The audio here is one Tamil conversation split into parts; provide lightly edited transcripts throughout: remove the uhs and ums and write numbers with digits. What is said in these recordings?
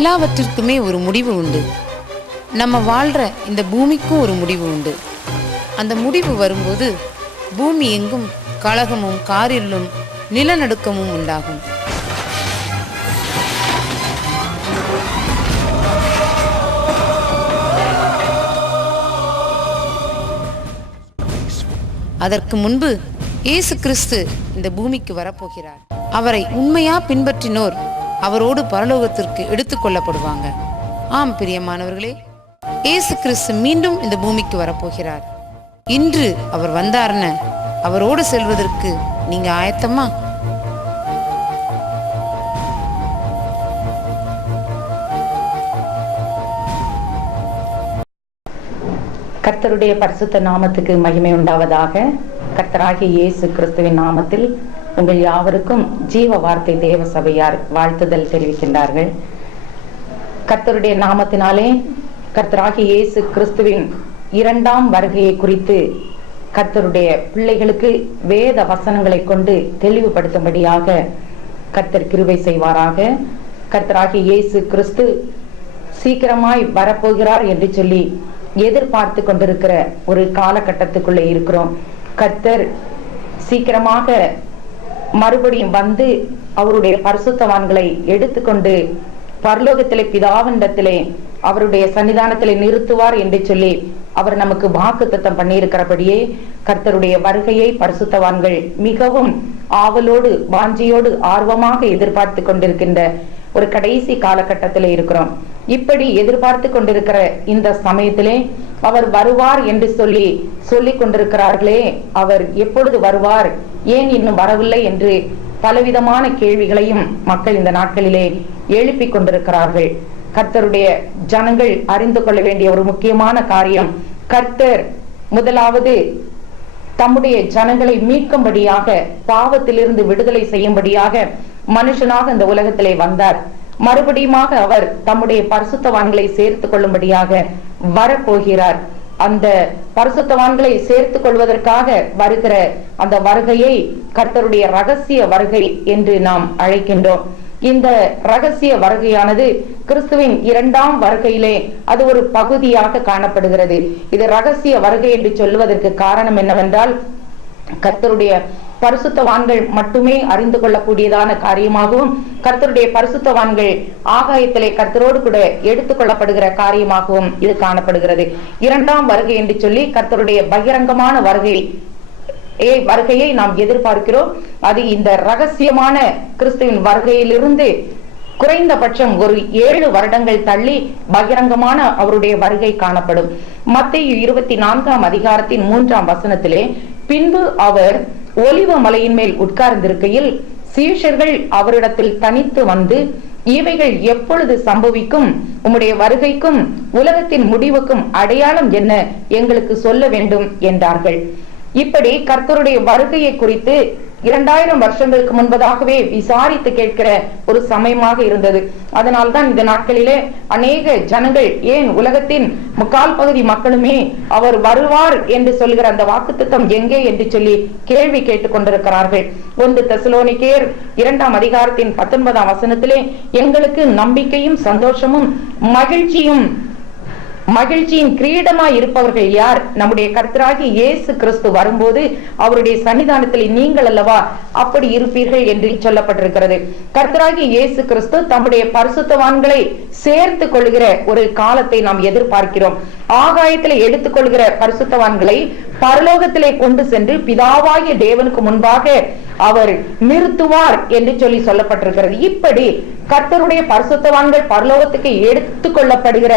எல்லாவற்றிற்குமே ஒரு முடிவு உண்டு. நம்ம வாழ்கிற இந்த பூமிக்கும் ஒரு முடிவு உண்டு. அந்த முடிவு வரும்போது பூமி எங்கும் கலகமும் காரிருளும் நிலநடுக்கமும் உண்டாகும். அதற்கு முன்பு இயேசு கிறிஸ்து இந்த பூமிக்கு வரப்போகிறார். அவரை உண்மையா பின்பற்றினோர் அவரோடு பரலோகத்திற்கு எடுத்துக்கொள்ளப்படுவாங்க. ஆம் பிரியமானவர்களே, இயேசு கிறிஸ்து மீண்டும் இந்த பூமிக்கு வரப்போகிறார். இன்று அவர் வந்தார்னு அவரோடு செல்வதற்கு நீங்க ஆயத்தமா? கர்த்தருடைய பரிசுத்த நாமத்துக்கு மகிமை உண்டாவதாக. கர்த்தராகிய இயேசு கிறிஸ்துவின் நாமத்தில் உங்கள் யாவருக்கும் ஜீவ வார்த்தை தேவ சபையார் வாழ்த்துதல் தெரிவிக்கின்றார்கள். கர்த்தருடைய நாமத்தினாலே கர்த்தராகிய இயேசு கிறிஸ்துவின் இரண்டாம் வருகையை குறித்து கர்த்தருடைய பிள்ளைகளுக்கு வேத வசனங்களை கொண்டு தெளிவுபடுத்தும்படியாக கர்த்தர் கிருபை செய்வாராக. கர்த்தராகிய இயேசு கிறிஸ்து சீக்கிரமாய் வரப்போகிறார் என்று சொல்லி எதிர்பார்த்து கொண்டிருக்கிற ஒரு காலகட்டத்துக்குள்ளே இருக்கிறோம். கர்த்தர் சீக்கிரமாக மறுபடியும் வந்து அவருடைய பரிசுத்தவான்களை எடுத்துக்கொண்டு பரலோகத்திலே பிதாவினிடத்திலே அவருடைய சன்னிதானத்திலே நிறுத்துவார் என்று சொல்லி அவர் நமக்கு வாக்குத்தத்தம் பண்ணியிருக்கிறபடியே கர்த்தருடைய வருகையை பரிசுத்தவான்கள் மிகவும் ஆவலோடு வாஞ்சியோடு ஆர்வமாக எதிர்பார்த்து கொண்டிருக்கின்ற ஒரு கடைசி காலகட்டத்திலே இருக்கிறோம். இப்படி எதிர்பார்த்து கொண்டிருக்கிற இந்த சமயத்திலே அவர் வருவார் என்று சொல்லிக் கொண்டிருக்கிறார்களே, அவர் எப்பொழுது வருவார், ஏன் இன்னும் வரவில்லை என்று பலவிதமான கேள்விகளையும் மக்கள் இந்த நாட்களிலே எழுப்பி கொண்டிருக்கிறார்கள். கர்த்தருடைய ஜனங்கள் அறிந்து கொள்ள வேண்டிய ஒரு முக்கியமான காரியம், கர்த்தர் முதலாவது தம்முடைய ஜனங்களை மீட்கும்படியாக, பாவத்திலிருந்து விடுதலை செய்யும்படியாக மனுஷனாக இந்த உலகத்திலே வந்தார். மறுபடியுமாக அவர் தம்முடைய பரிசுத்தவான்களை சேர்த்து கொள்ளும்படியாக வரப்போகிறார். அந்த பரிசுத்தவான்களை சேர்த்து கொள்வதற்காக வருகிற அந்த வருகையை கர்த்தருடைய ரகசிய வருகை என்று நாம் அழைக்கின்றோம். இந்த ரகசிய வருகையானது கிறிஸ்துவின் இரண்டாம் வருகையிலே அது ஒரு பகுதியாக காணப்படுகிறது. இது ரகசிய வருகை என்று சொல்வதற்கு காரணம் என்னவென்றால், கர்த்தருடைய பரிசுத்தவான்கள் மட்டுமே அறிந்து கொள்ளக்கூடியதான காரியமாகவும், கர்த்தருடைய பரிசுத்தவான்கள் ஆகாயத்திலே கர்த்தரோடு கூட எடுத்துக் கொள்ளப்படுகிற காரியமாகவும் இது காணப்படுகிறது. இரண்டாம் வருகை என்று சொல்லி கர்த்தருடைய பகிரங்கமான வருகையை நாம் எதிர்பார்க்கிறோம். அது இந்த ரகசியமான கிறிஸ்துவின் வருகையிலிருந்து குறைந்தபட்சம் ஒரு 7 வருடங்கள் தள்ளி பகிரங்கமான அவருடைய வருகை காணப்படும். மத்தேயு 24ஆம் அதிகாரத்தின் 3ஆம் வசனத்திலே, பின்பு அவர் ஒலிவ மலையின் மேல் உட்கார்ந்திருக்கையில் சீஷர்கள் அவரிடத்தில் தனித்து வந்து, இவைகள் எப்பொழுது சம்பவிக்கும், உம்முடைய வருகைக்கும் உலகத்தின் முடிவுக்கும் அடையாளம் என்ன, எங்களுக்கு சொல்ல வேண்டும் என்றார்கள். இப்படி கர்த்தருடைய வருகையை குறித்து 2000 வருஷங்களுக்கு முன்பதாகவே விசாரித்து கேட்கிற ஒரு சமயமாக இருந்தது. அதனால்தான் இந்த நாட்களிலே அநேக ஜனங்கள், ஏன் உலகத்தின் 3/4 பகுதி மக்களுமே அவர் வருவார் என்று சொல்கிற அந்த வாக்குத்தத்தம் எங்கே என்று சொல்லி கேள்வி கேட்டுக் கொண்டிருக்கிறார்கள். 1 தெசலோனிக்கேயர் 2ஆம் அதிகாரத்தின் 19ஆம் வசனத்திலே, எங்களுக்கு நம்பிக்கையும் சந்தோஷமும் மகிழ்ச்சியின் கிரீடமாய் இருப்பவர்கள் யார், நம்முடைய கர்த்தராகிய இயேசு கிறிஸ்து வரும்போது அவருடைய சன்னிதானத்தில் நீங்கள் அல்லவா அப்படி இருப்பீர்கள் என்று சொல்லப்பட்டிருக்கிறது. கர்த்தராகிய இயேசு கிறிஸ்து தம்முடைய பரிசுத்தவான்களை சேர்த்து கொள்கிற ஒரு காலத்தை நாம் எதிர்பார்க்கிறோம். ஆகாயத்திலே எடுத்துக்கொள்கிற பரிசுத்தவான்களை பரலோகத்திலே கொண்டு சென்று பிதாவாகிய தேவனுக்கு முன்பாக அவர் நிறுத்துவார் என்று சொல்லப்பட்டிருக்கிறது. இப்படி கர்த்தருடைய பரிசுத்தவான்கள் பரலோகத்துக்கு எடுத்துக் கொள்ளப்படுகிற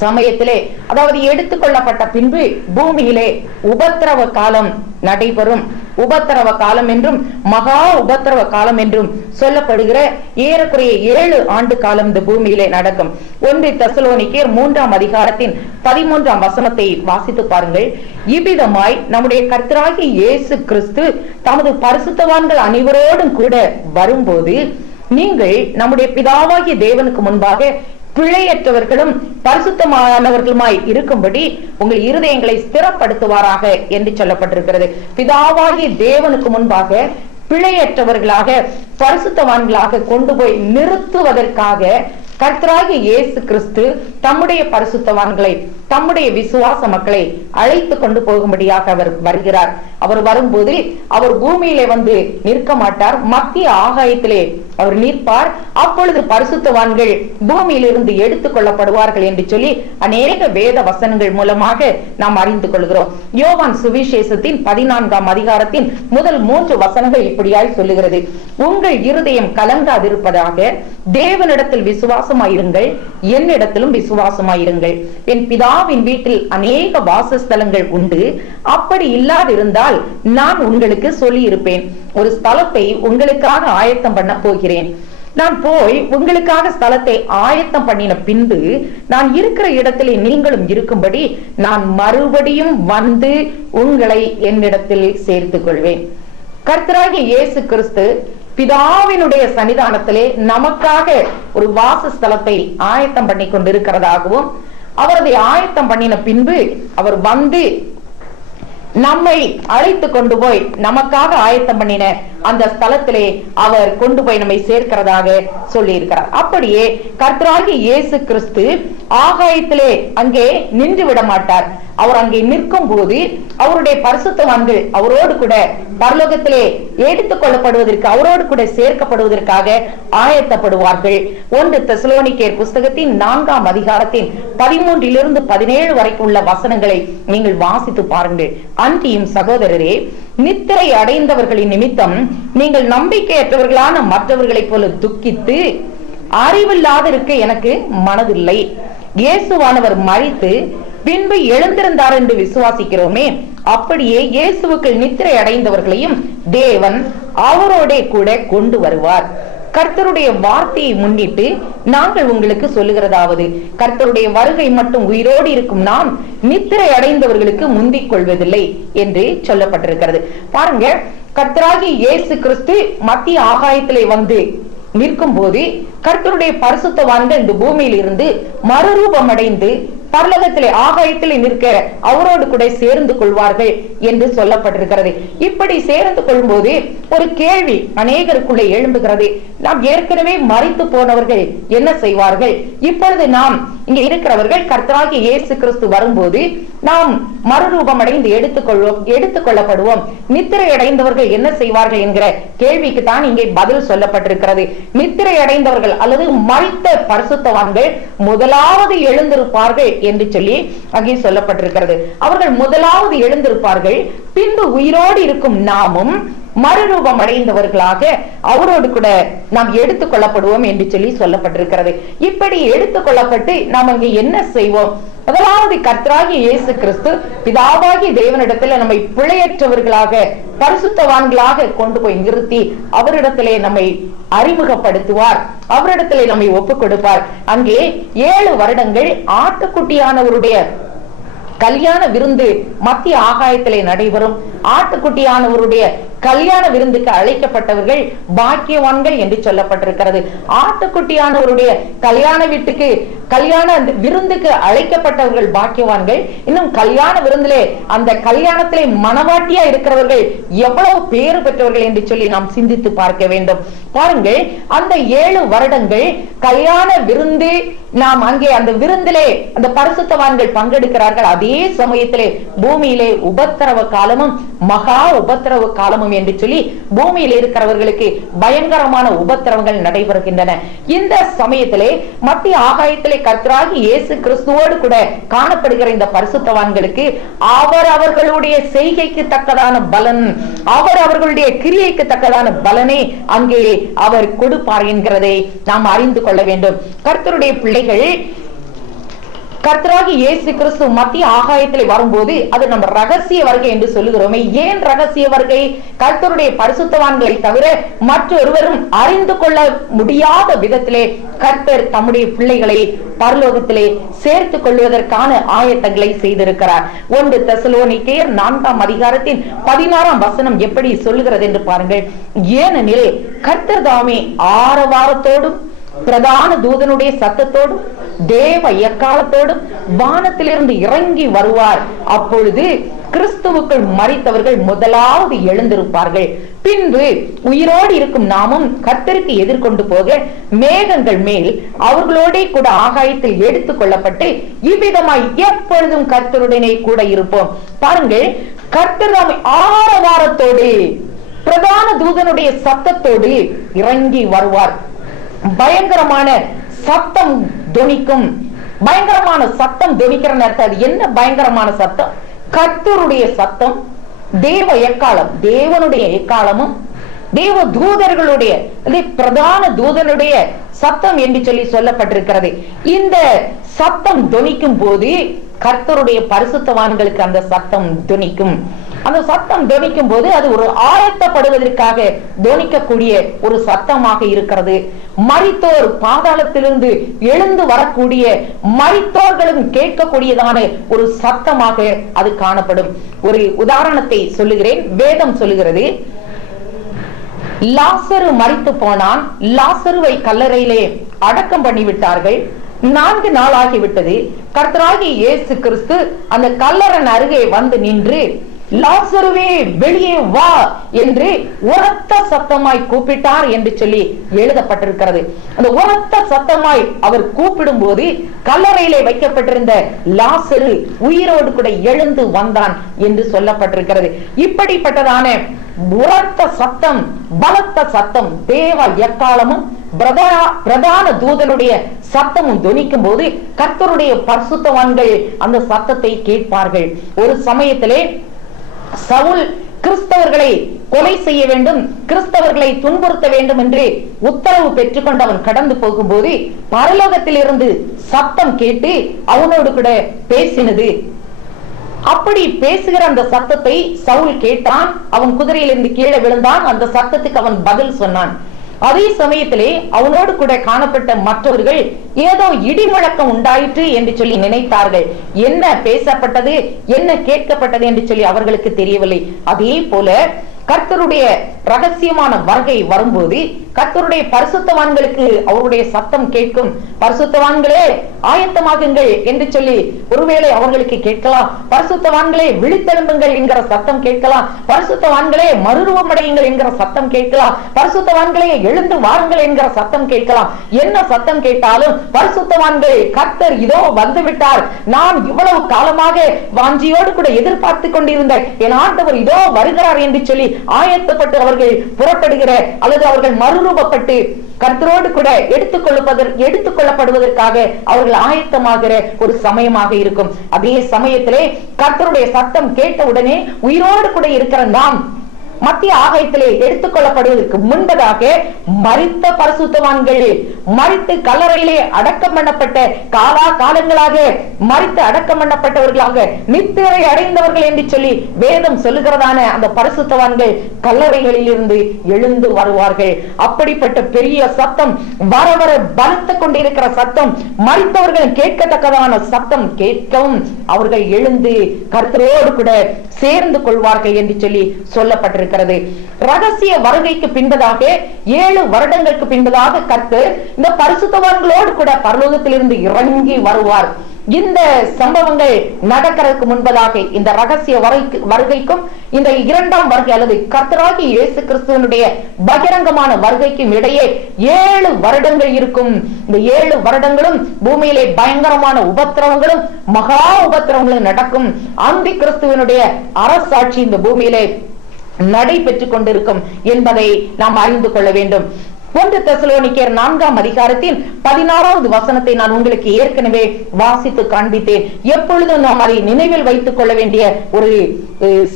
சமயத்திலே, அதாவது எடுத்துக்கொள்ளப்பட்ட பின்பு பூமியிலே உபத்திரவ காலம் நடைபெறும். உபத்திரவ காலம் என்றும் மகா உபத்திரவ காலம் என்றும் சொல்லப்படுகிற ஏறக்குறைய 7 ஆண்டு காலம் இந்த பூமியிலே நடக்கும். 1 தெசலோனிக்கேயர் 3ஆம் அதிகாரத்தின் 13ஆம் வசனத்தை வாசித்து பாருங்கள். இவ்விதமாய் நம்முடைய கர்த்தராகிய இயேசு கிறிஸ்து தமது பரிசுத்தவான்கள் அனைவரோடும் கூட வரும்போது, நீங்கள் நம்முடைய பிதாவாகிய தேவனுக்கு முன்பாக பிழையற்றவர்களும் பரிசுத்தமானவர்களுமாய் இருக்கும்படி உங்கள் இருதயங்களை ஸ்திரப்படுத்துவாராக என்று சொல்லப்பட்டிருக்கிறது. பிதாவாகிய தேவனுக்கு முன்பாக பிழையற்றவர்களாக பரிசுத்தவான்களாக கொண்டு போய் நிறுத்துவதற்காக கர்த்தராகிய இயேசு கிறிஸ்து தம்முடைய பரிசுத்தவான்களை, தம்முடைய விசுவாச மக்களை அழைத்து கொண்டு போகும்படியாக அவர் வருகிறார். அவர் வரும்போது அவர் பூமியிலே வந்து நிற்க மாட்டார், மத்திய ஆகாயத்திலே அவர் நிற்பார். அப்பொழுது பரிசுத்தவான்கள் பூமியிலிருந்து எடுத்துக் கொள்ளப்படுவார்கள் என்று சொல்லி அநேக வேத வசனங்கள் மூலமாக நாம் அறிந்து கொள்கிறோம். யோவான் சுவிசேஷத்தின் 14ஆம் அதிகாரத்தின் முதல் 3 வசனங்கள் இப்படியாய் சொல்லுகிறது: உங்கள் இருதயம் கலங்காதிருப்பதாக, தேவனிடத்தில் விசுவாசமாயிருங்கள், என்னிடத்திலும் விசுவாசமாயிருங்கள். என் பிதாவின் வீட்டில் அநேக வாசஸ்தலங்கள் உண்டு, அப்படி இல்லாதிருந்தால் நான் உங்களுக்கு சொல்லி இருப்பேன். ஒரு ஸ்தலத்தை உங்களுக்காக ஆயத்தம் பண்ண போகிறேன். நான் போய் உங்களுக்காக ஸ்தலத்தை ஆயத்தம் பண்ணின பின்பு நான் இருக்கிற இடத்திலே நீங்களும் இருக்கும்படி நான் மறுபடியும் வந்து உங்களை என்னிடத்தில் சேர்த்துக் கொள்வேன். கர்த்தராகிய இயேசு கிறிஸ்து பிதாவினுடைய சன்னிதானத்திலே நமக்காக ஒரு வாசஸ்தலத்தை ஆயத்தம் பண்ணி கொண்டிருக்கிறதாகவும், அவரதை ஆயத்தம் பண்ணின பின்பு அவர் வந்து நம்மை அழைத்து கொண்டு போய் நமக்காக ஆயத்தம் பண்ணின அந்த ஸ்தலத்திலே அவர் கொண்டு போய் நம்மை சேர்க்கிறதாக சொல்லி இருக்கிறார். அப்படியே கர்த்தராகிய இயேசு கிறிஸ்து ஆகாயத்திலே அங்கே நின்று விட மாட்டார். அவர் அங்கே நிற்கும் போது அவருடைய பரிசுத்தவான்கள் அவரோடு கூட பரலோகத்திலே எடுத்துக் கொள்ளப்படுவதற்கு, அவரோடு கூட சேர்க்கப்படுவதற்காக ஆயத்தப்படுவார்கள். 1 தெசலோனிக்கேயர் புஸ்தகத்தின் 4ஆம் அதிகாரத்தின் 13 17 வரைக்கும் உள்ள வசனங்களை நீங்கள் வாசித்து பாருங்கள். அன்றியும் சகோதரரே, நித்திரை அடைந்தவர்களின் நிமித்தம் நீங்கள் நம்பிக்கையற்றவர்களான மற்றவர்களைப் போல துக்கித்து அறிவில்லாதிருக்க எனக்கு மனதில்லை. இயேசுவானவர் மரித்து பின்பு எழுந்திருந்தார் என்று விசுவாசிக்கிறோமே, அப்படியே இயேசுவுக்கு நித்திரை அடைந்தவர்களையும் தேவன் அவரோட கூட கொண்டு வருவார். கர்த்தருடைய வார்த்தையை முன்னிட்டு நாங்கள் உங்களுக்கு சொல்லுகிறதாவது, கர்த்தருடைய வருகை மட்டும் உயிரோடு இருக்கும் நாம் நித்திரை அடைந்தவர்களுக்கு முந்திக் கொள்வதில்லை என்று சொல்லப்பட்டிருக்கிறது. பாருங்க, கர்த்தராகிய இயேசு கிறிஸ்து மத்திய ஆகாயத்திலே வந்து நிற்கும் போது கர்த்தருடைய பரிசுத்தவான்கள் இந்த பூமியில் இருந்து மறுரூபம் அடைந்து பரலோகத்திலே ஆகாயத்திலே நிற்க அவரோடு கூட சேர்ந்து கொள்வார்கள் என்று சொல்லப்பட்டிருக்கிறது. இப்படி சேர்ந்து கொள்ளும்போது ஒரு கேள்வி அநேகருக்குள்ளே எழும்புகிறது: நாம் ஏற்கனவே மரித்து போனவர்கள் என்ன செய்வார்கள்? இப்பொழுது நாம் இங்க இருக்கிறவர்கள் கர்த்தராகிய இயேசு கிறிஸ்து வரும்போது நாம் மறுரூபம் அடைந்து எடுத்துக் கொள்ளப்படுவோம். நித்திரை அடைந்தவர்கள் என்ன செய்வார்கள் என்கிற கேள்விக்கு தான் இங்கே பதில் சொல்லப்பட்டிருக்கிறது. நித்திரை அடைந்தவர்கள் அல்லது மரித்த பரிசுத்தவான்கள் முதலாவது எழுந்திருப்பார்கள் என்று சொல்லி அங்கே சொல்லப்பட்டிருக்கிறது. அவர்கள் முதலாவது எழுந்திருப்பார்கள், பின்பு உயிரோடு இருக்கும் நாமும் மறுரூபம் அடைந்தவர்களாக அவரோடு கூட நாம் எடுத்துக் கொள்ளப்படுவோம் என்று சொல்லி சொல்லப்பட்டிருக்கிறது. இப்படி எடுத்துக் கொள்ளப்பட்டு நாம் அங்கே என்ன செய்வோம்? முதலாவது கர்த்தராகிய இயேசு கிறிஸ்து பிதாவாகிய தேவனிடத்தில் நம்மை பிழையற்றவர்களாக பரிசுத்தவான்களாக கொண்டு போய் நிறுத்தி அவரிடத்திலே நம்மை அறிமுகப்படுத்துவார், அவரிடத்திலே நம்மை ஒப்புக் கொடுப்பார். அங்கே 7 வருடங்கள் ஆட்டுக்குட்டியானவருடைய கல்யாண விருந்து மத்திய ஆகாயத்திலே நடைபெறும். ஆட்டுக்குட்டியானவருடைய கல்யாண விருந்துக்கு அழைக்கப்பட்டவர்கள் பாக்கியவான்கள் என்று சொல்லப்பட்டிருக்கிறது. ஆட்டுக்குட்டியானவருடைய கல்யாண விருந்துக்கு அழைக்கப்பட்டவர்கள் பாக்கியவான்கள். இன்னும் கல்யாண விருந்திலே அந்த கல்யாணத்திலே மனவாட்டியா இருக்கிறவர்கள் எவ்வளவு பேறு பெற்றவர்கள் என்று சொல்லி நாம் சிந்தித்து பார்க்க வேண்டும். பாருங்கள், அந்த 7 வருடங்கள் கல்யாண விருந்து, நாம் அங்கே அந்த விருந்திலே அந்த பரிசுத்தவான்கள் பங்கெடுக்கிறார்கள். அதே சமயத்திலே பூமியிலே உபத்திரவ காலமும் மகா உபத்திரவ காலமும் என்று சொல்லி பூமியில் இருக்கிறவர்களுக்கு பயங்கரமான உபத்திரவங்கள் நடைபெறுகின்றன. இந்த சமயத்திலே மத்திய ஆகாயத்திலே கர்த்தராகிய இயேசு கிறிஸ்துவோடு கூட காணப்படுகிற இந்த பரிசுத்தவான்களுக்கு அவர்களுடைய செய்கைக்கு தக்கதான பலன், அவர்களுடைய கிரியைக்கு தக்கதான பலனை அங்கே அவர் கொடுப்பார் என்கிறதை நாம் அறிந்து கொள்ள வேண்டும். கர்த்தருடைய பிள்ளைகள், கர்த்தராகிய இயேசு கிறிஸ்து மத்திய ஆகாயத்திலே வரும்போது அது நம்ம ரகசிய வருகை என்று சொல்லுகிறோமே. ஏன் ரகசிய வருகை? கர்த்தருடைய பரிசுத்தவான்களை தவிர மற்றொருவரும் அறிந்து கொள்ள முடியாத விதத்திலே கர்த்தர் தம்முடைய பிள்ளைகளை பரலோகத்திலே சேர்த்துக் கொள்வதற்கான ஆயத்தங்களை செய்திருக்கிறார். 1 தெசலோனிக்கேயர் 4ஆம் அதிகாரத்தின் 16ஆம் வசனம் எப்படி சொல்லுகிறது என்று பாருங்கள். ஏனெனில் கர்த்தர் தாமே ஆரவாரத்தோடும் பிரதான தூதனுடைய சத்தத்தோடும் தேவ எக்காலத்தோடும் வானத்திலிருந்து இறங்கி வருவார். அப்பொழுது கிறிஸ்துவுக்குள் மரித்தவர்கள் முதலாவது எழுந்திருப்பார்கள். பின்பு உயிரோடு இருக்கும் நாமும் கர்த்தருக்கு எதிர்கொண்டு போக மேகங்கள் மேல் அவர்களோட கூட ஆகாயத்தில் எடுத்துக் கொள்ளப்பட்டு இவ்விதமாய் எப்பொழுதும் கர்த்தருடனே கூட இருப்போம். பாருங்கள், கர்த்தர் ஆரவாரத்தோடு பிரதான தூதனுடைய சத்தத்தோடு இறங்கி வருவார். பயங்கரமான சத்தம் தொனிக்கும். பயங்கரமான சத்தம் தொனிக்கிற நேரத்தில் அது என்ன பயங்கரமான சத்தம்? கர்த்தருடைய சத்தம், தேவ எக்காலம், தேவனுடைய எக்காலமும் தேவ தூதர்களுடைய பிரதான தூதனுடைய சத்தம் என்று சொல்லி சொல்லப்பட்டிருக்கிறது. இந்த சத்தம் தொனிக்கும் போது கர்த்தருடைய பரிசுத்தவான்களுக்கு அந்த சத்தம் தொனிக்கும். அந்த சத்தம் தொனிக்கும் போது அது ஒரு ஆயத்தப்படுவதற்காக தொனிக்கக்கூடிய ஒரு சத்தமாக இருக்கிறது. மரித்தோர் பாதாளத்திலிருந்து எழுந்து வரக்கூடிய மரித்தோர்களும் கேட்கக்கூடியதான ஒரு சத்தமாக அது காணப்படும். ஒரு உதாரணத்தை சொல்லுகிறேன். வேதம் சொல்லுகிறது, லாசரு மரித்து போனான். லாசருவை கல்லறையிலே அடக்கம் பண்ணிவிட்டார்கள். 4 நாள் ஆகிவிட்டது. கர்த்தராகிய இயேசு கிறிஸ்து அந்த கல்லறையின் அருகே வந்து நின்று, லாசருவே வெளியே வா என்று உரத்த சத்தமாய் கூப்பிட்டார் என்று சொல்லி எழுதப்பட்டிருக்கிறது. அந்த உரத்த சத்தமாய் அவர் கூப்பிடும் போது கல்லறையிலே வைக்கப்பட்டிருந்த லாசரு உயிரோடு கூட எழுந்து வந்தான் என்று சொல்லப்பட்டிருக்கிறது. இப்படிப்பட்டதான உரத்த சத்தம், பலத்த சத்தம், தேவ எக்காலமும் பிரதான தூதனுடைய சத்தமும் தொனிக்கும் போது கர்த்தருடைய பரிசுத்தவான்கள் அந்த சத்தத்தை கேட்பார்கள். ஒரு சமயத்திலே சவுல் கிறிஸ்தவர்களை கொலை செய்ய வேண்டும், கிறிஸ்தவர்களை துன்புறுத்த வேண்டும் என்று உத்தரவு பெற்றுக்கொண்டு அவன் கடந்து போகும்போது பரலோகத்திலிருந்து சத்தம் கேட்டு அவனோடு கூட பேசினது. அப்படி பேசுகிற அந்த சத்தத்தை சவுல் கேட்டான். அவன் குதிரையிலிருந்து கீழே விழுந்தான். அந்த சத்தத்துக்கு அவன் பதில் சொன்னான். அதே சமயத்திலே அவனோடு கூட காணப்பட்ட மற்றவர்கள் ஏதோ இடி முழக்கம் உண்டாயிற்று என்று சொல்லி நினைத்தார்கள். என்ன பேசப்பட்டது, என்ன கேட்கப்பட்டது என்று சொல்லி அவர்களுக்கு தெரியவில்லை. அதே போல கர்த்தருடைய ரகசியமான வருகை வரும்போது கர்த்தருடைய பரிசுத்தவான்களுக்கு அவருடைய சத்தம் கேட்கும். பரிசுத்தவான்களே ஆயத்தமாகுங்கள் என்று சொல்லி ஒருவேளை அவர்களுக்கு கேட்கலாம். பரிசுத்தவான்களே விழித்தெழும்புங்கள் என்கிற சத்தம் கேட்கலாம். பரிசுத்தவான்களே மறுரூபமடையுங்கள் என்கிற சத்தம் கேட்கலாம். பரிசுத்தவான்களே எழுந்து வாருங்கள் என்கிற சத்தம் கேட்கலாம். என்ன சத்தம் கேட்டாலும் பரிசுத்தவான்கள், கர்த்தர் இதோ வந்து விட்டார், நான் இவ்வளவு காலமாக வாஞ்சியோடு கூட எதிர்பார்த்து கொண்டிருந்த என் ஆண்டவர் இதோ வருகிறார் என்று சொல்லி ஆயத்தப்பட்டு அவர்கள் புறப்படுகிற அல்லது அவர்கள் மறுரூபப்பட்டு கர்த்தரோடு கூட எடுத்துக்கொள்ளப்படுவதற்காக அவர்கள் ஆயத்தமாகிற ஒரு சமயமாக இருக்கும். அதே சமயத்திலே கர்த்தருடைய சத்தம் கேட்ட உடனே உயிரோடு கூட இருக்கிற நாம் மத்திய ஆகாயத்திலே எடுத்துக்கொள்ளப்படுவதற்கு முன்பதாக மரித்த பரிசுத்தவான்கள், மரித்து கல்லறையிலே அடக்கம் பண்ணப்பட்ட காலா காலங்களாக மரித்து அடக்கம் பண்ணப்பட்டவர்களாக நித்திரை அடைந்தவர்கள் என்று சொல்லி வேதம் சொல்லுகிறதான அந்த பரிசுத்தவான்கள் கல்லறைகளில் இருந்து எழுந்து வருவார்கள். அப்படிப்பட்ட பெரிய சத்தம், வர வர பலத்து கொண்டிருக்கிற சத்தம், மரித்தவர்கள் கேட்கத்தக்கதான சத்தம் கேட்கவும் அவர்கள் எழுந்து கர்த்தரோடு கூட சேர்ந்து கொள்வார்கள் என்று சொல்லி சொல்லப்பட்டிருக்கிறது. ரகசிய வருகைக்கு பின்பதாக 7 வருடங்களுக்கு பின்பதாக கர்த்தர் இந்த பரிசுத்தவான்களோடு கூட பரலோகத்திலிருந்து இறங்கி வருவார். இந்த சம்பவங்கள் நடக்கிறதுக்கு முன்பதாக இந்த ரகசிய வருகைக்கும் இந்த 2ஆம் வருகை அல்லது கர்த்தராகிய இயேசு கிறிஸ்துவினுடைய பகிரங்கமான வருகைக்கும் இடையே 7 வருடங்கள் இருக்கும். இந்த 7 வருடங்களும் பூமியிலே பயங்கரமான உபத்திரவங்களும் மகா உபத்திரவங்களும் நடக்கும். அந்தி கிறிஸ்துவினுடைய அரசாட்சி இந்த பூமியிலே நடைபெற்றுக் கொண்டிருக்கும் என்பதை நாம் அறிந்து கொள்ள வேண்டும். 1 தெசலோனிக்கேயர் 4ஆம் அதிகாரத்தின் 16வது வசனத்தை நான் உங்களுக்கு ஏற்கனவே வாசித்து காண்பித்தேன். எப்பொழுதும் நாம் அதை நினைவில் வைத்துக் கொள்ள வேண்டிய ஒரு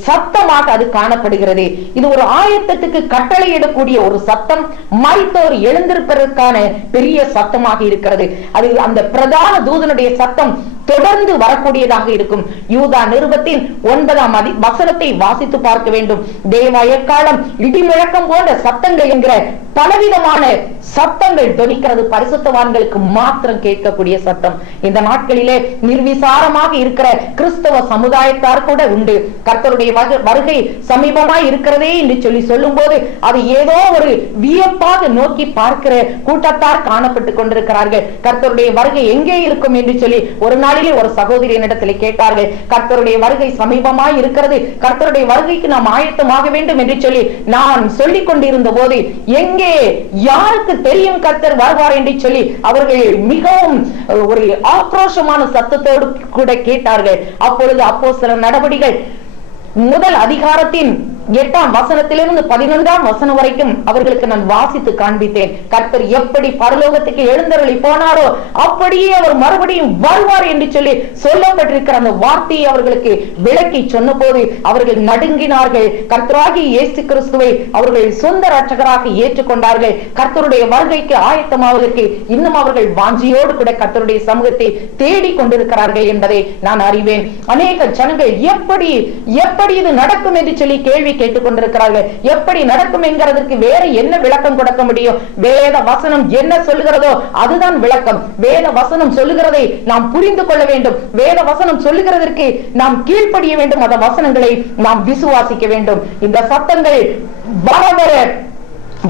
சத்தமாக அது காணப்படுகிறது. இது ஒரு ஆயத்தத்துக்கு கட்டளையிடக்கூடிய ஒரு சத்தம், மரித்தோர் எழுந்திருப்பதற்கான பெரிய சத்தமாக இருக்கிறது. அது அந்த பிரதான தூதனுடைய சத்தம் தொடர்ந்து வரக்கூடியதாக இருக்கும். யூதா நிருபத்தின் 9ஆம் வசனத்தை வாசித்து பார்க்க வேண்டும். தேவ எக்காலம், இடி முழக்கம் போன்ற சத்தங்கள் என்கிற பலவிதமான சத்தங்கள் தொனிக்கிறது. பரிசுத்தவான்களுக்கு மாத்திரம் கேட்கக்கூடிய சத்தம். இந்த நாட்களிலே நிர்விசாரமாக இருக்கிற கிறிஸ்தவ சமுதாயத்தார் கூட உண்டு. கர்த்தருடைய வருகை சமீபமாய் இருக்கிறதே என்று சொல்லி சொல்லும் போது அது ஏதோ ஒரு வியப்பாக நோக்கி பார்க்கிற கூட்டத்தார் காணப்பட்டுக் கொண்டிருக்கிறார்கள். கர்த்தருடைய வருகை எங்கே இருக்கும் என்று சொல்லி ஒரு நாளிலே ஒரு சகோதரியினிடத்தில் கேட்டார்கள். கர்த்தருடைய வருகை சமீபமாய் இருக்கிறது, கர்த்தருடைய வருகைக்கு நாம் ஆயத்தமாக வேண்டும் என்று சொல்லி நான் சொல்லிக் கொண்டிருந்த போது, எங்கே யாருக்கு தெரியும் கர்த்தர் வருவார் என்று சொல்லி அவர்கள் மிகவும் ஒரு ஆக்ரோஷமான சத்தத்தோடு கூட கேட்டார்கள். அப்பொழுது அப்போஸ்தலர் நடபடிகள் 1 அதிகாரத்தின் 8ஆம் வசனத்திலிருந்து 11ஆம் வசனம் வரைக்கும் அவர்களுக்கு நான் வாசித்து காண்பித்தேன். கர்த்தர் எப்படி பரலோகத்துக்கு எழுந்தருளி போனாரோ அப்படியே அவர் மறுபடியும் வருவார் என்று சொல்லி சொல்லப்பட்டிருக்கிற அந்த வார்த்தையை அவர்களுக்கு விளக்கி சொன்ன போது அவர்கள் நடுங்கினார்கள். கர்த்தராகிய இயேசு கிறிஸ்துவை அவர்கள் சொந்த ரட்சகராக ஏற்றுக்கொண்டார்கள். கர்த்தருடைய வருகைக்கு ஆயத்தமாவதற்கு இன்னும் அவர்கள் வாஞ்சியோடு கூட கர்த்தருடைய சமூகத்தை தேடிக் கொண்டிருக்கிறார்கள் என்பதை நான் அறிவேன். அநேக ஜனங்கள் எப்படி இது நடக்கும் என்று சொல்லி கேள்வி கேட்டுக் கொண்டிருக்கிறார்கள். எப்படி நடக்கும் என்கிறதற்கு வேற என்ன விளக்கம் கொடுக்க முடியும்? வேத வசனம் என்ன சொல்லுகிறதோ அதுதான் விளக்கம். வேத வசனம் சொல்லுகிறதை நாம் புரிந்து கொள்ள வேண்டும். வேத வசனம் சொல்லுகிறதற்கு நாம் கீழ்ப்படிய வேண்டும். அந்த வசனங்களை நாம் விசுவாசிக்க வேண்டும். இந்த சத்தங்கள் வரவர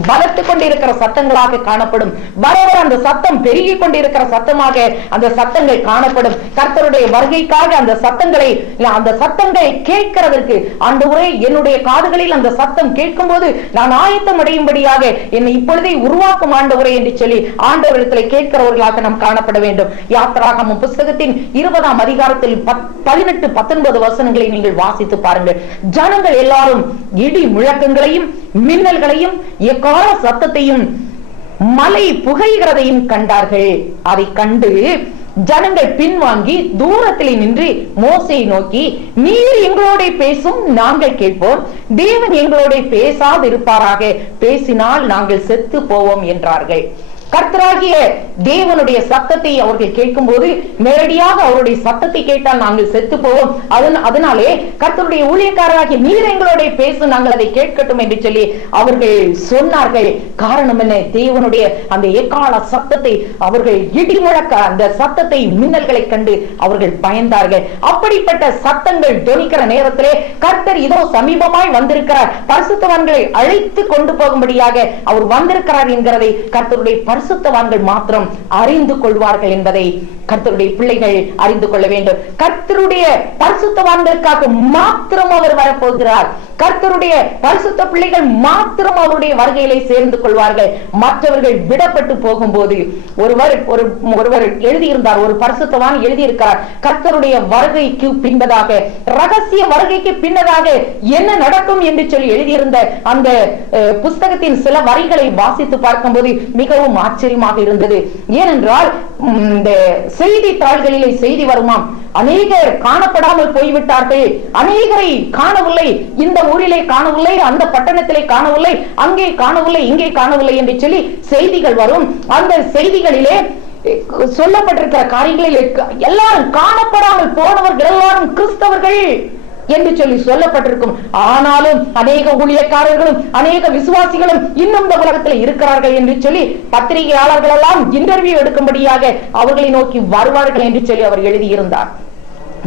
பலத்து கொண்டிருக்கிற சத்தங்களாக காணப்படும். வரவர அந்த சத்தம் பெருகி கொண்டிருக்கிற சத்தமாக அந்த சத்தங்கள் காணப்படும். கர்த்தருடைய வருகைக்காக அந்த சத்தங்களை கேட்கிறதற்கு ஆண்டவரே என்னுடைய காதுகளில் அந்த சத்தம் கேட்கும் போது நான் ஆயத்தம் அடையும்படியாக என்னை இப்பொழுதே உருவாக்கும் ஆண்டவரே என்று சொல்லி ஆண்டவரிடத்தில் கேட்கிறவர்களாக நாம் காணப்பட வேண்டும். யாத்திராகமம் புஸ்தகத்தின் 20ஆம் அதிகாரத்தில் 18-19 வசனங்களை நீங்கள் வாசித்து பாருங்கள். ஜனங்கள் எல்லாரும் இடி முழக்கங்களையும் மின்னல்களையும் கால சத்தத்தையும் மலை புகைகிறதையும் கண்டார்கள். அதை கண்டு ஜனங்கள் பின்வாங்கி தூரத்தில் நின்று மோசேயை நோக்கி, நீர் எங்களோட பேசும், நாங்கள் கேட்போம். தேவன் எங்களோட பேசாது இருப்பாராக, பேசினால் நாங்கள் செத்து போவோம் என்றார்கள். கர்த்தராகிய தேவனுடைய சத்தத்தை அவர்கள் கேட்கும் போது நேரடியாக அவருடைய சத்தத்தை கேட்டால் நாங்கள் செத்து போவோம். அதனாலே கர்த்தருடைய ஊழியக்காரராகிய நீர் எங்களோட பேசும், நாங்கள் அதை கேட்கட்டும் என்று சொல்லி அவர்கள் சொன்னார்கள். காரணம் என்ன? தேவனுடைய அந்த எக்கால சத்தத்தை அவர்கள் இடி முழக்க அந்த சத்தத்தை மின்னல்களை கண்டு அவர்கள் பயந்தார்கள். அப்படிப்பட்ட சத்தங்கள் தொனிக்கிற நேரத்திலே கர்த்தர் இதோ சமீபமாய் வந்திருக்கிறார், பரிசுத்தவான்களை அழைத்து கொண்டு போகும்படியாக அவர் வந்திருக்கிறார் என்கிறதை கர்த்தருடைய பரிசுத்தவான்கள் மாத்திரம் அறிந்து கொள்வார்கள் என்பதை கர்த்தருடைய பிள்ளைகள் அறிந்து கொள்ள வேண்டும். கர்த்தருடைய பரிசுத்தவான்களுக்காக மாத்திரம் அவர் வரப்போகிறார். கர்த்தருடைய பரிசுத்த பிள்ளைகள் மாத்திரம் அவருடைய வருகையிலே சேர்ந்து கொள்வார்கள். மற்றவர்கள் விடப்பட்டு போகும்போது ஒருவர் எழுதியிருந்தார், ஒரு பரிசுத்தவான் எழுதியிருக்கிறார், கர்த்தருடைய வருகைக்கு பின்பதாக, ரகசிய வருகைக்கு பின்னதாக என்ன நடக்கும் என்று சொல்லி எழுதியிருந்த அந்த புஸ்தகத்தின் சில வரிகளை வாசித்து பார்க்கும்போது மிகவும் ஆச்சரியமாக இருந்தது. ஏனென்றால் இந்த செய்தித்தாள்களிலே செய்தி வருமாம், அநேகர் காணப்படாமல் போய்விட்டார்கள், அநேகரை காணவில்லை, இந்த ஊரிலே காணவில்லை, அந்த பட்டணத்திலே காணவில்லை, அங்கே காணவில்லை, இங்கே காணவில்லை என்று சொல்லி செய்திகள் வரும். அந்த செய்திகளிலே சொல்லப்பட்டிருக்கிற காரியங்களில் எல்லாரும் காணப்படாமல் போனவர்கள் எல்லாரும் கிறிஸ்தவர்கள் என்று சொல்லி சொல்லப்பட்டிருக்கும். ஆனாலும் அநேக ஊழியக்காரர்களும் அநேக விசுவாசிகளும் இன்னும் இந்த உலகத்தில் இருக்கிறார்கள் என்று சொல்லி பத்திரிகையாளர்கள் எல்லாம் இன்டர்வியூ எடுக்கும்படியாக அவர்களை நோக்கி வருவார்கள் என்று சொல்லி அவர் எழுதியிருந்தார்.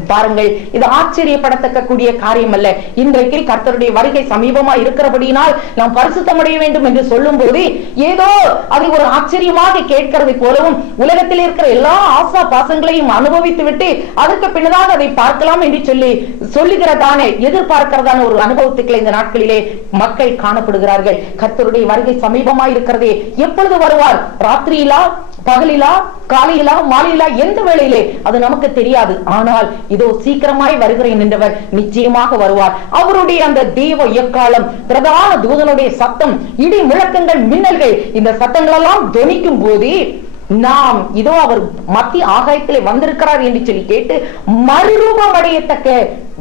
பாருங்கள், இது ஆச்சரியப்படத்தக்க கூடிய காரியம் அல்ல. இன்றைக்கு கர்த்தருடைய வருகை சமீபமா இருக்கிறபடியினால் நாம் பரிசுத்தமடைய வேண்டும் என்று சொல்லும் போது ஏதோ அதை ஒரு ஆச்சரியமாக கேட்கிறது போலவும், உலகத்தில் இருக்கிற எல்லா ஆசா பாசங்களையும் அனுபவித்து விட்டு அதற்கு பின்னதாக அதை பார்க்கலாம் என்று சொல்லி சொல்லுகிறதான எதிர்பார்க்கிறதான ஒரு அனுபவத்துக்களை இந்த நாட்களிலே மக்கள் காணப்படுகிறார்கள். கர்த்தருடைய வருகை சமீபமா இருக்கிறதே. எப்பொழுது வருவார்? ராத்திரியிலா, பகலிலா, காலையிலா, மாலையிலா, எந்த வேளையிலே அது நமக்கு தெரியாது. ஆனால் இதோ சீக்கிரமாய் வருகிறேன் என்றவர் நிச்சயமாக வருவார். அவருடைய அந்த தேவ எக்காலம், பிரதான தூதனுடைய சத்தம், இடி முழக்கங்கள், மின்னல்கள், இந்த சத்தங்கள் எல்லாம் தொனிக்கும் போது நாம் இதோ அவர் மத்திய ஆகாயத்திலே வந்திருக்கிறார் என்று சொல்லி கேட்டு மறுரூபம் அடையத்தக்க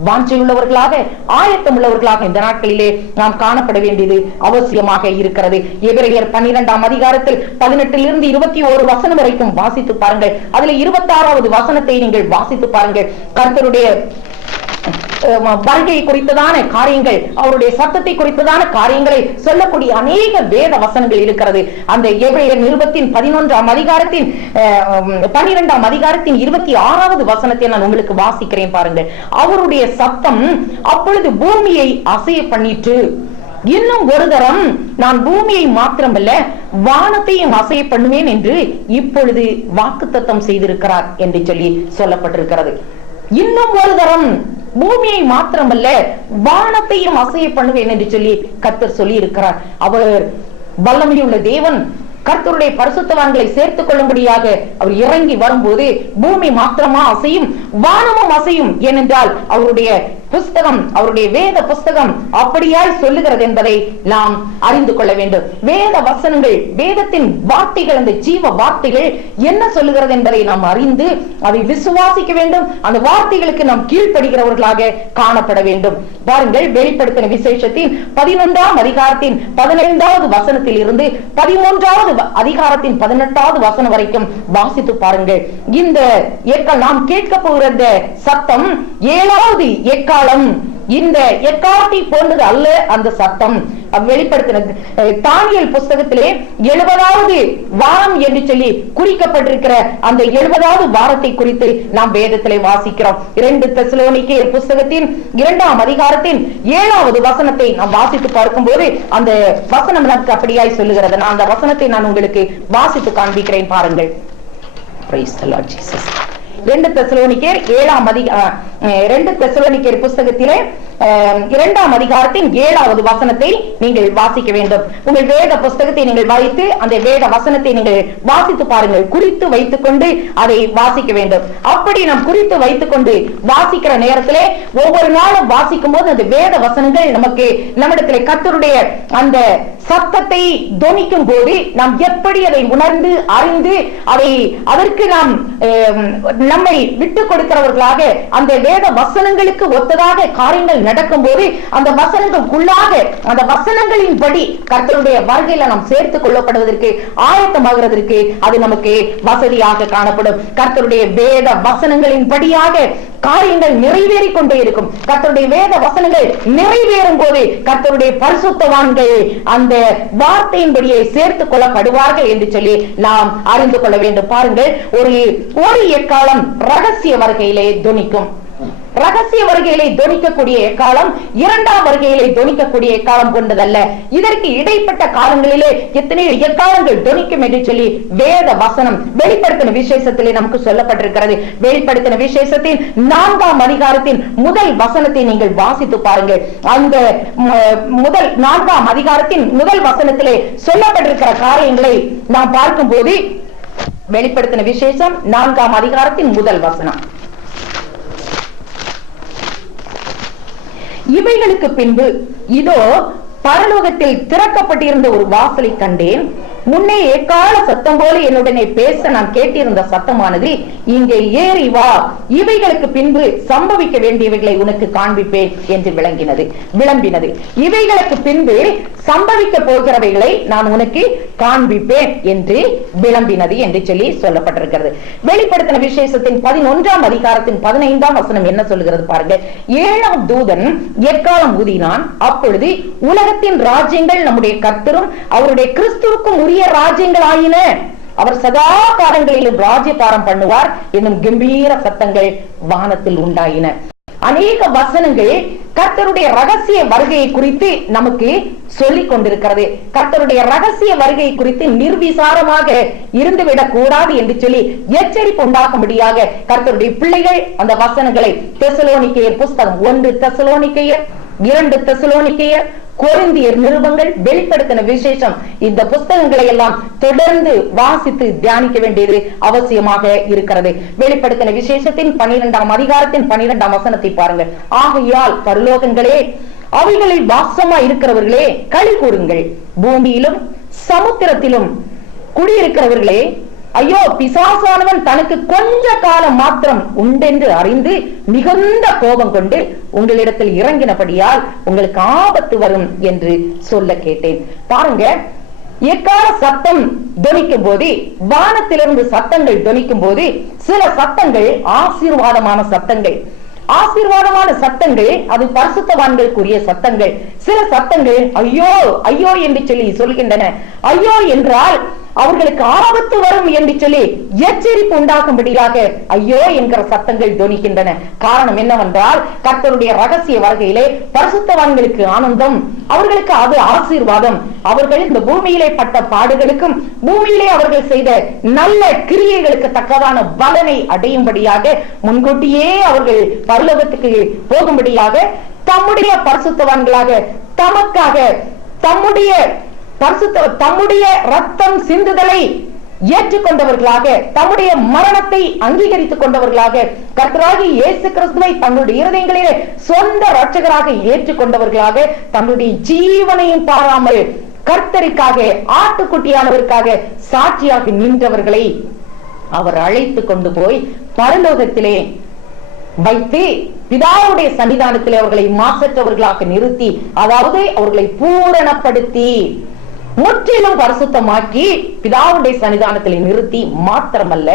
வாஞ்சை உள்ளவர்களாக, ஆயத்தம் உள்ளவர்களாக இந்த நாட்களிலே நாம் காணப்பட வேண்டியது அவசியமாக இருக்கிறது. எபிரேயர் 12ஆம் அதிகாரத்தில் 18 21 வசனம் வரைக்கும் வாசித்து பாருங்கள். அதுல 26வது வசனத்தை நீங்கள் வாசித்து பாருங்கள். கர்த்தருடைய வருகை குறித்ததான காரியங்கள், அவருடைய சத்தத்தை குறித்ததான காரியங்களை சொல்லக்கூடிய அநேக வேத வசனங்கள் இருக்கிறது. அந்த எபிரேயர் நிருபத்தின் 11ஆம் அதிகாரத்தின் 12ஆம் அதிகாரத்தின் 26வது வசனத்தை நான் உங்களுக்கு வாசிக்கிறேன் பாருங்கள். அவருடைய சத்தம் அப்பொழுது பூமியை அசைய பண்ணிட்டு, இன்னும் ஒரு தரம் நான் பூமியை மாத்திரமல்ல வானத்தையும் அசைய பண்ணுவேன் என்று இப்பொழுது வாக்குத்தத்தம் செய்திருக்கிறார் என்று சொல்லி சொல்லப்பட்டிருக்கிறது. இன்னும் ஒரு தரம் பூமியை மாத்திரமல்ல வானத்தையும் அசைய பண்ணுவேன் என்று சொல்லி கர்த்தர் சொல்லி இருக்கிறார். அவர் வல்லமையுள்ள தேவன். கர்த்தருடைய பரிசுத்தவான்களை சேர்த்துக் கொள்ளும்படியாக அவர் இறங்கி வரும்போது பூமி மாத்திரமா அசையும், வானமும் அசையும். ஏனென்றால் அவருடைய புஸ்தகம், அவருடைய வேத புஸ்தகம் அப்படியாய் சொல்லுகிறது என்பதை நாம் அறிந்து கொள்ள வேண்டும். வேத வசனங்கள், வேதத்தின் வார்த்தைகள், அந்த ஜீவ வார்த்தைகள் என்ன சொல்லுகிறது என்பதை நாம் அறிந்து அதை விசுவாசிக்க வேண்டும். அந்த வார்த்தைகளுக்கு நாம் கீழ்ப்படுகிறவர்களாக காணப்பட வேண்டும். பாருங்கள், வெளிப்படுத்தின விசேஷத்தின் 11ஆம் அதிகாரத்தின் 15வது வசனத்தில் இருந்து 13வது அதிகாரத்தின் 18வது வசனம் வரைக்கும் வாசித்து பாருங்கள். இந்த நாம் கேட்க போகிற சத்தம் 7வது எக்காலம். இந்த எக்காலத்தை போன்றது அல்ல அந்த சத்தம். வெளிப்படுத்தின தானியேல் புஸ்தகத்திலே 70வது வாரம் என்று சொல்லி குறிக்கப்பட்டிருக்கிற அந்த 70வது வாரத்தை குறித்து நாம் வேதத்திலே வாசிக்கிறோம். 2 தெசலோனிக்கேயர் புஸ்தகத்தின் 2ஆம் அதிகாரத்தின் 7வது வசனத்தை நாம் வாசித்து பார்க்கும்போது அந்த வசனம் நமக்கு அப்படியாய் சொல்லுகிறது. நான் அந்த வசனத்தை நான் உங்களுக்கு வாசித்து காண்பிக்கிறேன் பாருங்கள். Praise the Lord Jesus. 2 தெசலோனிக்கேயர் 2 தெசலோனிக்கேயர் புஸ்தகத்திலே 2ஆம் அதிகாரத்தின் 7வது வசனத்தை நீங்கள் வாசிக்க வேண்டும். உங்கள் வேத புஸ்தகத்தை நீங்கள் வைத்து அந்த வேத வசனத்தை நீங்கள் வாசித்து பாருங்கள். குறித்து வைத்துக் கொண்டு அதை வாசிக்க வேண்டும். அப்படி நாம் குறித்து வைத்துக் கொண்டு வாசிக்கிற நேரத்திலே ஒவ்வொரு நாளும் வாசிக்கும் போது அந்த வேத வசனங்கள் நமக்கு நம்மிடத்திலே கர்த்தருடைய அந்த சத்தத்தை தொனிக்கும் போது நாம் எப்படி அதை உணர்ந்து அறிந்து அதற்கு நாம் நம்மை விட்டுக் கொடுக்கிறவர்களாக அந்த வேத வசனங்களுக்கு ஒத்ததாக காரியங்கள் நடக்கும் போது அந்த வசனங்களுக்குள்ளாக அந்த வசனங்களின்படி கர்த்தருடைய வருகையில நாம் சேர்த்துக் கொள்ளப்படுவதற்கு ஆயத்தமாகிறதற்கு அது நமக்கு வசதியாக காணப்படும். கர்த்தருடைய வேத வசனங்களின் படியாக காரியங்கள் நிறைவேறி கொண்டே இருக்கும். கர்த்தருடைய வேத வசனங்கள் நிறைவேறும் போது கர்த்தருடைய பரிசுத்தவான்கள் அந்த வார்த்தையின்படியே சேர்த்துக் கொள்ளப்படுவார்கள் என்று சொல்லி நாம் அறிந்து கொள்ள வேண்டும். பாருங்கள், ஒரு எக்காலம் ரகசிய வருகையிலே தொனிக்கும். ரகசிய வருகையிலே தொனிக்கக்கூடிய எக்காலம் 2ஆம் வருகையிலே தொனிக்கக்கூடிய எக்காலம் கொண்டதல்ல. இதற்கு இடைப்பட்ட காலங்களிலே எத்தனையோ எக்காலங்கள் தொனிக்கும் என்று சொல்லி வேத வசனம் வெளிப்படுத்தின விசேஷத்திலே நமக்கு சொல்லப்பட்டிருக்கிறது. வெளிப்படுத்தின விசேஷத்தின் 4ஆம் அதிகாரத்தின் முதல் வசனத்தை நீங்கள் வாசித்து பாருங்கள். அந்த முதல் 4ஆம் அதிகாரத்தின் முதல் வசனத்திலே சொல்லப்பட்டிருக்கிற காரியங்களை நாம் பார்க்கும் போது வெளிப்படுத்தின விசேஷம் 4ஆம் அதிகாரத்தின் முதல் வசனம். இவைகளுக்கு பின்பு இதோ பரலோகத்தில் திறக்கப்பட்டிருந்த ஒரு வாசலை கண்டேன். முன்னே எக்கால சத்தம் போல என்னுடனே பேச நான் கேட்டிருந்த சத்தமானது, இங்கே ஏறி வா, இவைகளுக்கு பின்பு சம்பவிக்க வேண்டியவைகளை உனக்கு காண்பிப்பேன் என்று விளம்பினது. இவைகளுக்கு பின்பு சம்பவிக்க போகிறவைகளை நான் உனக்கு காண்பிப்பேன் என்று விளம்பினது என்று சொல்லி சொல்லப்பட்டிருக்கிறது. வெளிப்படுத்தின விசேஷத்தின் 11ஆம் அதிகாரத்தின் 15ஆம் வசனம் என்ன சொல்லுகிறது பாருங்க. 7ஆம் தூதன் எக்காலம் ஊதினான். அப்பொழுது உலகத்தின் ராஜ்யங்கள் நம்முடைய கர்த்தரும் அவருடைய கிறிஸ்துவுக்கும் உரிய ராஜ்யங்கள் ஆயின. அவர் சதா காலங்களிலும் ராஜ்யபாரம் பண்ணுவார் என்னும் கம்பீர சத்தங்கள் வானத்தில் உண்டாயின. அநேக வசனங்கள் கர்த்தருடைய ரகசிய வருகையை குறித்து நமக்கு சொல்லிக் கொண்டிருக்கிறது. கர்த்தருடைய ரகசிய வருகை குறித்து நிர்விசாரமாக இருந்துவிடக் கூடாது என்று சொல்லி எச்சரிப்பு உண்டாகும்படியாக கர்த்தருடைய பிள்ளைகள் அந்த வசனங்களை தெசலோனிக்கேயர் புஸ்தகம் 1 தெசலோனிக்கேயர் 2 தெசலோனிக்கேயர் கொரிந்தியர் நிருபங்கள் வெளிப்படுத்தின விசேஷம் இந்த புஸ்தகங்களை எல்லாம் தொடர்ந்து வாசித்து தியானிக்க வேண்டியது அவசியமாக இருக்கிறது. வெளிப்படுத்தின விசேஷத்தின் 12ஆம் அதிகாரத்தின் 12ஆம் வசனத்தை பாருங்கள். ஆகையால் பரலோகங்களே, அவைகளில் வாசமா இருக்கிறவர்களே களி கூறுங்கள், பூமியிலும் சமுத்திரத்திலும் குடியிருக்கிறவர்களே ஐயோ, பிசாசானவன் தனக்கு கொஞ்ச காலம் மாத்திரம் உண்டென்று அறிந்து மிகுந்த கோபம் கொண்டு உங்களிடத்தில் இறங்கினபடியால் உங்களுக்கு ஆபத்து வரும் என்று சொல்ல கேட்டேன். பாருங்க, எக்கால சத்தம் தொனிக்கும் போது, வானத்திலிருந்து சத்தங்கள் தொனிக்கும் போது, சில சத்தங்கள் ஆசீர்வாதமான சத்தங்கள். ஆசீர்வாதமான சத்தங்கள் அது பரிசுத்தவான்களுக்குரிய சத்தங்கள். சில சத்தங்கள் ஐயோ ஐயோ என்று சொல்லி சொல்கின்றன. ஐயோ என்றால் அவர்களுக்கு ஆபத்து வரும் என்று சொல்லி எச்சரிப்பு உண்டாகும்படியாக ஐயோ என்கிற சத்தங்கள் தொனிக்கின்றன. காரணம் என்னவென்றால், கர்த்தருடைய ரகசிய வருகையிலே பரிசுத்தவான்களுக்கு ஆனந்தம், அவர்களுக்கு அது ஆசீர்வாதம். அவர்கள் இந்த பூமியிலே பட்ட பாடுகளுக்கும் பூமியிலே அவர்கள் செய்த நல்ல கிரியைகளுக்கு தக்கதான பலனை அடையும்படியாக முன்கூட்டியே அவர்கள் பரலோகத்துக்கு போகும்படியாக தம்முடைய பரிசுத்தவான்களாக தமக்காக தம்முடைய ரத்தம் சிந்துதலை ஏற்றுக்கொண்டவர்களாக, தம்முடைய மரணத்தை அங்கீகரித்துக் கொண்டவர்களாக, கர்த்தராகிய இயேசு கிறிஸ்துவை தங்களுடைய இருதயங்களிலே சொந்த இரட்சகராக ஏற்றுக்கொண்டவர்களாக, தங்களுடைய ஜீவனையும் பாராமல் கர்த்தருக்காக, ஆட்டுக்குட்டியானவருக்காக சாட்சியாக நின்றவர்களை அவர் அழைத்து கொண்டு போய் பரலோகத்திலே வைத்து பிதாவுடைய சன்னிதானத்தில் அவர்களை மாசற்றவர்களாக நிறுத்தி, அதாவது அவர்களை பூரணப்படுத்தி முற்றிலும் பரிசுத்தமாக்கி பிதாவுடைய சன்னிதானத்தில் நிறுத்தி மாத்திரமல்ல,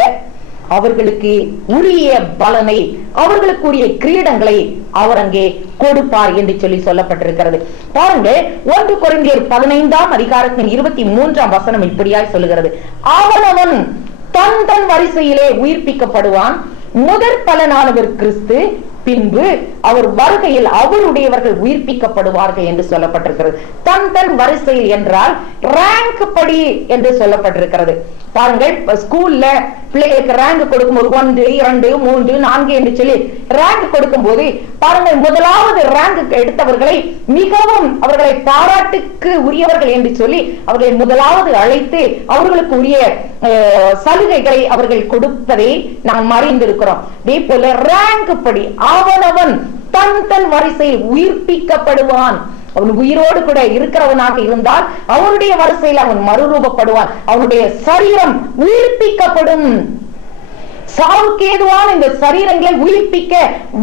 அவர்களுக்கு உரிய பலனை, அவர்களுக்குரிய கிரீடங்களை அவர் அங்கே கொடுப்பார் என்று சொல்லி சொல்லப்பட்டிருக்கிறது. பாருங்க, 1 கொரிந்தியர் 15ஆம் அதிகாரத்தின் 23ஆம் வசனம் இப்படியாய் சொல்லுகிறது, அவனவன் தன் தன் வரிசையிலே உயிர்ப்பிக்கப்படுவான், முதற் பலனானவர் கிறிஸ்து, பின்பு அவர் வருகையில் அவருடையவர்கள் உயிர்ப்பிக்கப்படுவார்கள் என்று சொல்லப்பட்டிருக்கிறது. தன் தன் வரிசையில் என்றால் ரேங்க் படி என்று சொல்லப்பட்டிருக்கிறது. பாருங்கள், ஸ்கூல்ல பிள்ளைகளுக்கு ரேங்க் கொடுக்கும்போது 1, 2, 3, 4 என்று சொல்லி ரேங்க் கொடுக்கும் போது பாருங்கள், முதலாவது ரேங்க் எடுத்தவர்களை மிகவும் அவர்களை பாராட்டுக்கு உரியவர்கள் என்று சொல்லி அவர்களை முதலாவது அழைத்து அவர்களுக்கு உரிய சலுகைகளை அவர்கள் கொடுப்பதை நாம் அறிந்திருக்கிறோம். அதே போல ரேங்க் படி அவனவன் தன் தன் வரிசையில் உயிர்ப்பிக்கப்படுவான். அவன் உயிரோடு கூட இருக்கிறவனாக இருந்தால் அவனுடைய வரிசையில் அவன் மறுரூபப்படுவான், அவனுடைய சரீரம் உயிர்ப்பிக்கப்படும். சாவுக்கு ஏதுவான இந்த சரீரங்களை உயிர்ப்பிக்க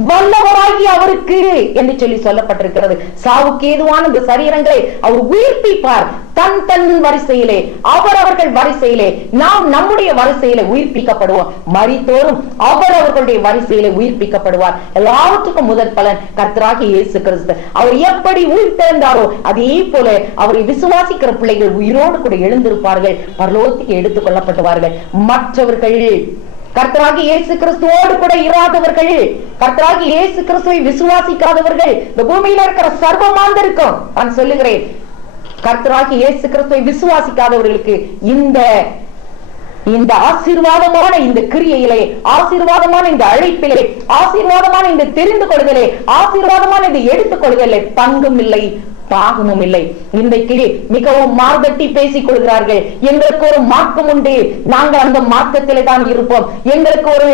வல்லவராகி அவருக்கு என்று சொல்லி சொல்லப்பட்டிருக்கிறது. சாவுக்கு ஏதுவான இந்த சரீரங்களை அவர் உயிர்ப்பிப்பார். தன் தன் வரிசையிலே, அவரவர்கள் வரிசையிலே, நாம் நம்முடைய வரிசையிலே உயிர்ப்பிக்கப்படுவோம். மரித்தோறும் அவரவர்களுடைய வரிசையிலே உயிர்ப்பிக்கப்படுவார். எல்லாவற்றுக்கும் முதற் பலன் கர்த்தராகிய இயேசு கிறிஸ்து. அவர் எப்படி உயிர்த்தெழுந்தாரோ அதே போல அவரை விசுவாசிக்கிற பிள்ளைகள் உயிரோடு கூட எழுந்திருப்பார்கள், பரலோகத்துக்கு எடுத்துக் கொள்ளப்படுவார்கள். மற்றவர்கள் கர்த்தராகிய இயேசு கிறிஸ்துவோடு கூட இராதவர்கள், கர்த்தராகிய இயேசு கிறிஸ்துவை விசுவாசிக்காதவர்கள், இந்த பூமியில இருக்கிற சர்வமாந்தருக்கும் நான் சொல்லுகிறேன், கர்த்தராகிய இயேசு கிறிஸ்துவை விசுவாசிக்காதவர்களுக்கு இந்த ஆசீர்வாதமான இந்த கிரியையிலே, ஆசீர்வாதமான இந்த அழைப்பிலே, ஆசீர்வாதமான இந்த தெரிந்து கொள்ளுதலே, ஆசீர்வாதமான இந்த எடுத்துக் கொள்ளுதலே பங்கும் இல்லை, பாகமும் இல்லை. இன்றைக்கு மிகவும் மார்கட்டி பேசிக் கொள்கிறார்கள். எங்களுக்கு ஒரு மார்க்கம் உண்டு, நாங்கள் அந்த மார்க்கத்திலே தான் இருப்போம், எங்களுக்கு ஒரு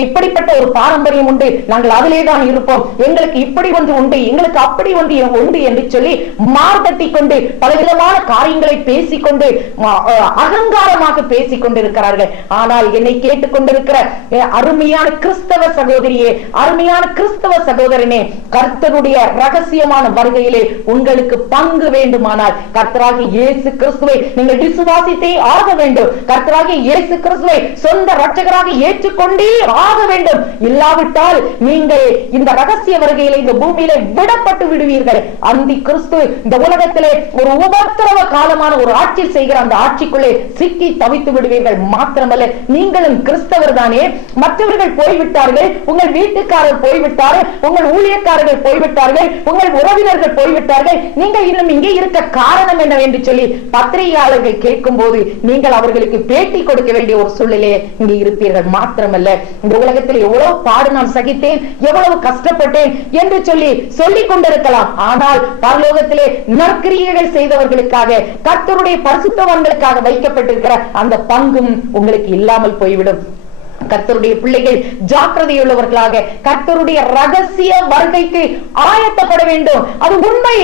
இப்படிப்பட்ட ஒரு பாரம்பரியம் உண்டு, நாங்கள் அதிலே தான் இருப்போம், எங்களுக்கு இப்படி ஒன்று உண்டு, எங்களுக்கு அப்படி ஒன்று உண்டு என்று சொல்லி மார்கட்டி கொண்டு பலவிதமான காரியங்களை பேசிக்கொண்டு அகங்காரமாக பேசிக் கொண்டிருக்கிறார்கள். ஆனால் என்னை கேட்டுக் கொண்டிருக்கிற அருமையான கிறிஸ்தவ சகோதரியே, அருமையான கிறிஸ்தவ சகோதரனே, கர்த்தருடைய ரகசியமான வருகையிலே உங்களுக்கு பங்கு வேண்டுமானால் கர்த்தராகிய இயேசு கிறிஸ்துவை நீங்கள் விசுவாசித்தே ஆக வேண்டும். கர்த்தராகிய இயேசு கிறிஸ்துவை சொந்த இரட்சகராக ஏற்றுக்கொண்டே ஆக வேண்டும். இல்லாவிட்டால் நீங்கள் இந்த ரகசிய வருகையிலே இந்த பூமியிலே விடப்பட்டு விடுவீர்கள். அந்தி கிறிஸ்து இந்த உலகத்திலே ஒரு உபத்திரவ காலமான ஒரு ஆட்சி செய்கிற அந்த ஆட்சிக்குள்ளே சிக்கி தவித்து விடுவீர்கள். மாத்திரமல்ல, நீங்களும் கிறிஸ்தவர் தானே, மற்றவர்கள் போய்விட்டார்கள், உங்கள் வீட்டுக்காரர் போய்விட்டார்கள், உங்கள் ஊழியக்காரர்கள் போய்விட்டார்கள், உங்கள் உறவினர்கள் போய்விட்டார்கள், நீங்கள் இன்னும் இங்கே இருக்க காரணம் என்னவென்று சொல்லி பத்திரிகையாளர்கள் கேட்கும் போது நீங்கள் அவர்களுக்கு பேட்டி கொடுக்க வேண்டிய ஒரு சூழ்நிலையை இங்கே இருப்பீர்கள். மாத்திரமல்ல, இந்த உலகத்தில் எவ்வளவு பாடு நான் சகித்தேன், எவ்வளவு கஷ்டப்பட்டேன் என்று சொல்லி சொல்லிக் கொண்டிருக்கலாம். ஆனால் பரலோகத்திலே நற்கிரியைகள் செய்தவர்களுக்காக, கர்த்தருடைய பரிசுத்தவான்களுக்காக வைக்கப்பட்டிருக்கிற அந்த பங்கும் உங்களுக்கு இல்லாமல் போய்விடும். கர்த்தருடைய பிள்ளைகள் ஜாக்கிரதையுள்ளவர்களாக கர்த்தருடைய ரகசிய வருகைக்கு ஆயத்தப்பட வேண்டும். அது உண்மை.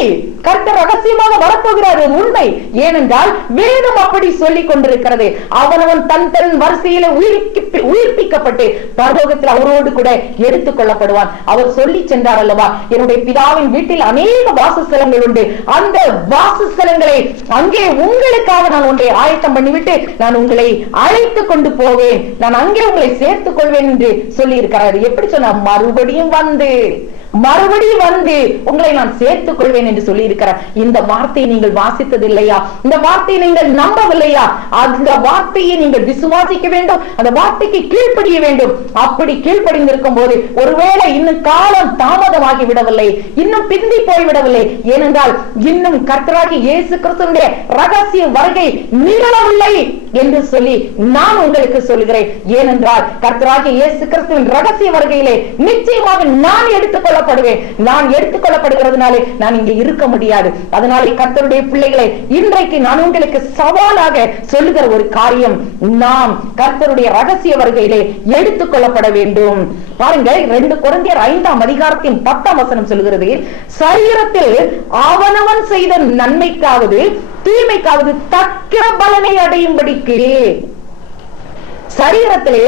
கர்த்தர் ரகசியமாக வரப்போகிறார், உண்மை. ஏனென்றால் வேதம் அப்படி சொல்லிக் கொண்டிருக்கிறது. அவனவன் தன் தன் வரிசையில உயிர்ப்பிக்கப்பட்டு பரலோகத்தில் அவரோடு கூட எடுத்துக் கொள்ளப்படுவான். அவர் சொல்லி சென்றார் அல்லவா, என்னுடைய பிதாவின் வீட்டில் அநேக வாசஸ்தலங்கள் உண்டு, அந்த வாசஸ்தலங்களை அங்கே உங்களுக்காக நான் ஒன்றை ஆயத்தம் பண்ணிவிட்டு நான் உங்களை அழைத்துக் கொண்டு போவேன், நான் அங்கே உங்களை சேர்த்துக் கொள்வேன் என்று சொல்லி இருக்கிறார். எப்படி சொன்னா, மறுபடியும் வந்து உங்களை நான் சேர்த்துக் கொள்வேன் என்று சொல்லி இருக்கிறார். இந்த வார்த்தையை நீங்கள் வாசித்தது இல்லையா? இந்த வார்த்தையை நீங்கள் நம்பவில்லையா? அந்த வார்த்தையை நீங்கள் விசுவாசிக்க வேண்டும், அந்த வார்த்தைக்கு கீழ்ப்படிய வேண்டும். அப்படி கீழ்ப்படிந்திருக்கும் போது ஒருவேளை இன்னும் காலம் தாமதமாகி விடவில்லை, இன்னும் பிந்தி போய்விடவில்லை. ஏனென்றால் இன்னும் கர்த்தராகிய இயேசு கிறிஸ்துவினுடைய ரகசிய வருகை நிகழவில்லை என்று சொல்லி நான் உங்களுக்கு சொல்கிறேன். ஏனென்றால் கர்த்தராகிய இயேசு கிறிஸ்துவின் ரகசிய வருகையிலே நிச்சயமாக நான் எடுத்துக்கொள்ளப்படுவேன். நான் எடுத்துக்கொள்ளப்படுகிறதுனாலே நான் இங்கே இருக்க முடியாது. அதனாலே கர்த்தருடைய பிள்ளைகளை இன்றைக்கு நான் உங்களுக்கு சவாலாக சொல்லுகிற ஒரு காரியம், நாம் கர்த்தருடைய ரகசிய வருகையிலே எடுத்துக்கொள்ளப்பட வேண்டும். பாருங்க, 2 கொரிந்தியர் 5ஆம் அதிகாரத்தின் 10ஆம் வசனம் சொல்கிறது, சரீரத்தில் அவனவன் செய்த நன்மைக்காவது தீமைக்காவது தக்க பலனை அடையும்படிக்கு. சரீரத்திலே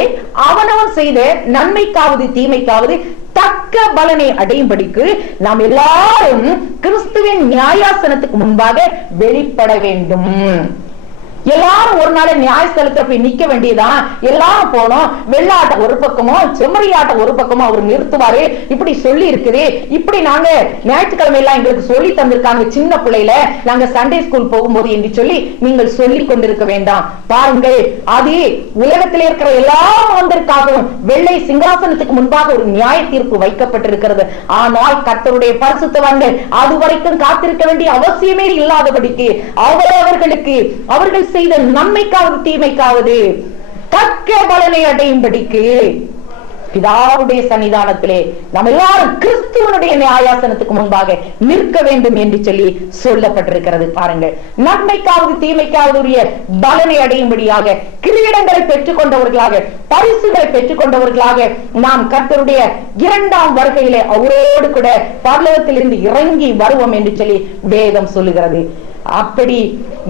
அவனவன் செய்த நன்மைக்காவது தீமைக்காவது தக்க பலனை அடையும்படிக்கு நாம் எல்லாரும் கிறிஸ்துவின் நியாயாசனத்துக்கு முன்பாக வெளிப்பட வேண்டும். எல்லாரும் ஒரு நாள் நியாயஸ்தலத்துல போய் நிக்க வேண்டியதான். எல்லாரும் போனோம், வெள்ளாட்ட ஒரு பக்கமோ செம்மறியாட்ட ஒரு பக்கமோ அவர் நிறுத்துவாரு. இப்படி சொல்லி இருக்குது. இப்படி நாங்க ஞாயிற்றுக்கிழமை எல்லாம் எங்களுக்கு சொல்லி தந்திருக்காங்க சின்ன பிள்ளையில, நாங்க சண்டே ஸ்கூல் போகும்போது என்று சொல்லி நீங்கள் சொல்லி கொண்டிருக்க வேண்டாம். பாருங்கள், அது உலகத்தில் இருக்கிற எல்லா மாந்தருக்காகவும் வெள்ளை சிங்காசனத்துக்கு முன்பாக ஒரு நியாய தீர்ப்பு வைக்கப்பட்டிருக்கிறது. ஆனால் கர்த்தருடைய பரிசுத்தவான்கள் அது வரைக்கும் காத்திருக்க வேண்டிய அவசியமே இல்லாதபடிக்கு அவர்களுக்கு அவர்கள் செய்த நன்மைக்காவது தீமைக்காவது தக்க பலனை அடையும்படிக்கு பிதாவுடைய சன்னிதானத்திலே நாம் எல்லாரும் கிறிஸ்துவனுடைய நியாயாசனத்துக்கு முன்பாக நிற்க வேண்டும் என்று சொல்லி சொல்லப்பட்டிருக்கிறது. பாருங்கள், நன்மைக்காவது தீமைக்காவது பலனை அடையும்படியாக கிரீடங்களை பெற்றுக் கொண்டவர்களாக, பரிசுகளை பெற்றுக் கொண்டவர்களாக நாம் கர்த்தருடைய 2ஆம் வருகையிலே அவரோடு கூட பரலோகத்திலிருந்து இறங்கி வருவோம் என்று சொல்லி வேதம் சொல்லுகிறது. அப்படி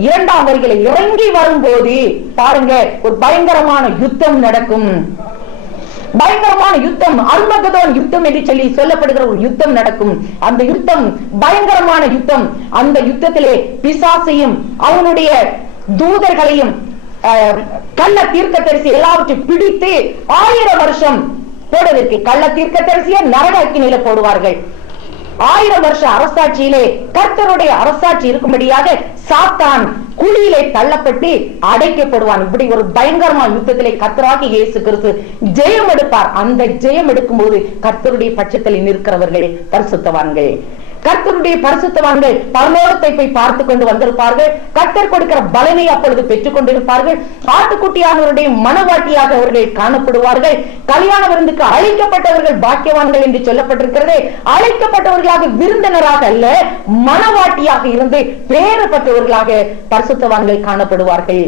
2ஆம் வருகையில இறங்கி வரும்போது பாருங்க, ஒரு பயங்கரமான யுத்தம் நடக்கும். பயங்கரமான யுத்தம், அர்மகதோன் யுத்தம் என்று சொல்லி சொல்லப்படுகிற ஒரு யுத்தம் நடக்கும். அந்த யுத்தம் பயங்கரமான யுத்தம். அந்த யுத்தத்திலே பிசாசையும் அவனுடைய தூதர்களையும் கள்ள தீர்க்கதரிசி எல்லாவற்றையும் பிடித்து 1000 வருஷம் போடுவதற்கு கள்ள தீர்க்கதரிசியை நரக அக்கினியில போடுவார்கள். 1000 வருஷ அரசாட்சியிலே கர்த்தருடைய அரசாட்சி இருக்கும்படியாக சாத்தான் குழியிலே தள்ளப்பட்டு அடைக்கப்படுவான். இப்படி ஒரு பயங்கரமான யுத்தத்திலே கர்த்தராகிய இயேசு கிறிஸ்து ஜெயம் எடுப்பார். அந்த ஜெயம் எடுக்கும் போது கர்த்தருடைய பட்சத்தில் நிற்கிறவர்கள் பரிசுத்தவான்கள். கர்த்தருடைய பரிசுத்தவான்கள் பரலோகத்தை போய் பார்த்து கொண்டு வந்திருப்பார்கள். கர்த்தர் கொடுக்கிற பலனை அப்பொழுது பெற்றுக் கொண்டிருப்பார்கள். ஆட்டுக்குட்டியானவருடைய மனவாட்டியாக அவர்கள் காணப்படுவார்கள். கல்யாண விருந்துக்கு அழைக்கப்பட்டவர்கள் பாக்கியவான்கள் என்று சொல்லப்பட்டிருக்கிறது. அழைக்கப்பட்டவர்களாக விருந்தினராக அல்ல, மனவாட்டியாக இருந்து பேறு பெற்றவர்களாக பரிசுத்தவான்கள் காணப்படுவார்கள்.